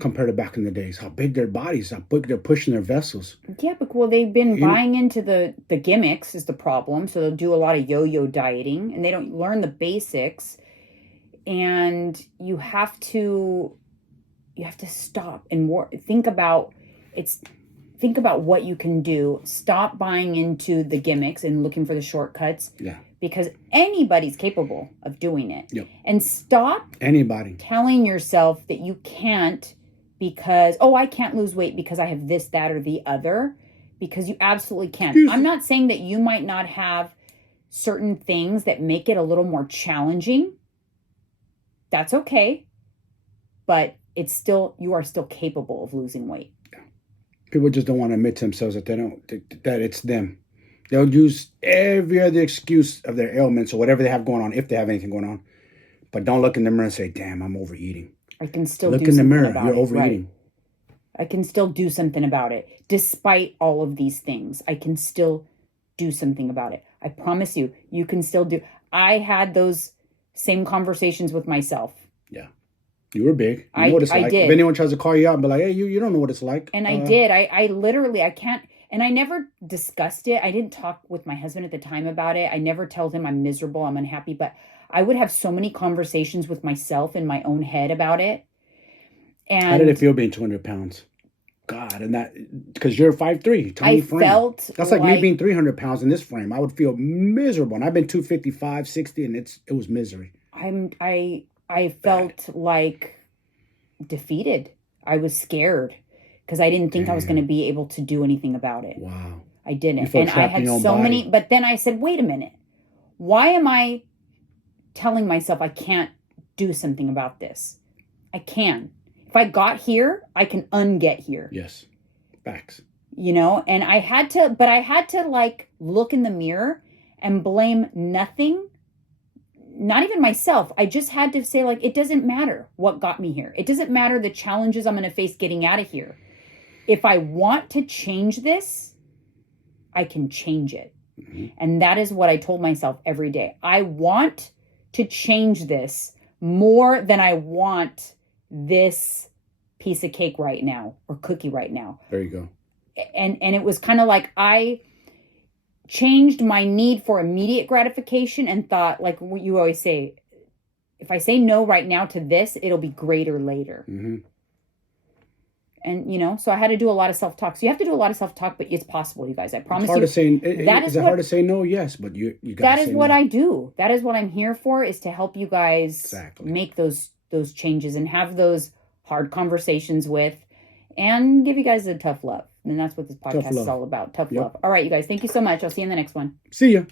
compared to back in the days. How big their bodies, how big they're pushing their vessels. Yeah, but well, they've been buying into the gimmicks is the problem. So they'll do a lot of yo-yo dieting, and they don't learn the basics. And you have to stop and think about what you can do. Stop buying into the gimmicks and looking for the shortcuts. Yeah. Because anybody's capable of doing it. Yep. And stop telling yourself that you can't because, I can't lose weight because I have this, that, or the other. Because you absolutely can. I'm not saying that you might not have certain things that make it a little more challenging. That's okay. But you are still capable of losing weight. People just don't want to admit to themselves that that it's them. They'll use every other excuse of their ailments or whatever they have going on, if they have anything going on. But don't look in the mirror and say, damn, I'm overeating. I can still look do in the something mirror. about You're it. overeating. Right. I can still do something about it. Despite all of these things, I can still do something about it. I promise you, you can still do. I had those same conversations with myself. Yeah. You were big. You know what it's like. did. If anyone tries to call you out and be like, hey, you don't know what it's like. And I did. I literally, I can't. And I never discussed it. I didn't talk with my husband at the time about it. I never told him I'm miserable, I'm unhappy. But I would have so many conversations with myself in my own head about it. And how did it feel being 200 pounds? God, and that, because you're 5'3", tiny frame. Felt that's like me being 300 pounds in this frame. I would feel miserable. And I've been 255, 60, and it was misery. I felt like defeated. I was scared because I didn't think I was going to be able to do anything about it. Wow. I didn't. You felt And I trapped in had your own so body. many, but then I said, wait a minute. Why am I telling myself I can't do something about this? I can. If I got here, I can unget here. Yes. Facts. And I had to like look in the mirror and blame nothing. Not even myself. I just had to say, like, it doesn't matter what got me here. It doesn't matter the challenges I'm going to face getting out of here. If I want to change this, I can change it. Mm-hmm. And that is what I told myself every day. I want to change this more than I want this piece of cake right now or cookie right now. There you go. And it was kind of like I changed my need for immediate gratification and thought, like what you always say, if I say no right now to this, it'll be greater later. Mm-hmm. And, so I had to do a lot of self-talk. So you have to do a lot of self-talk, but it's possible, you guys. I promise you. Is it hard to say no? Yes, but you got to say no. That is what I do. That is what I'm here for, is to help you guys make those changes and have those hard conversations with and give you guys a tough love. And that's what this podcast is all about. Tough love. All right, you guys. Thank you so much. I'll see you in the next one. See ya.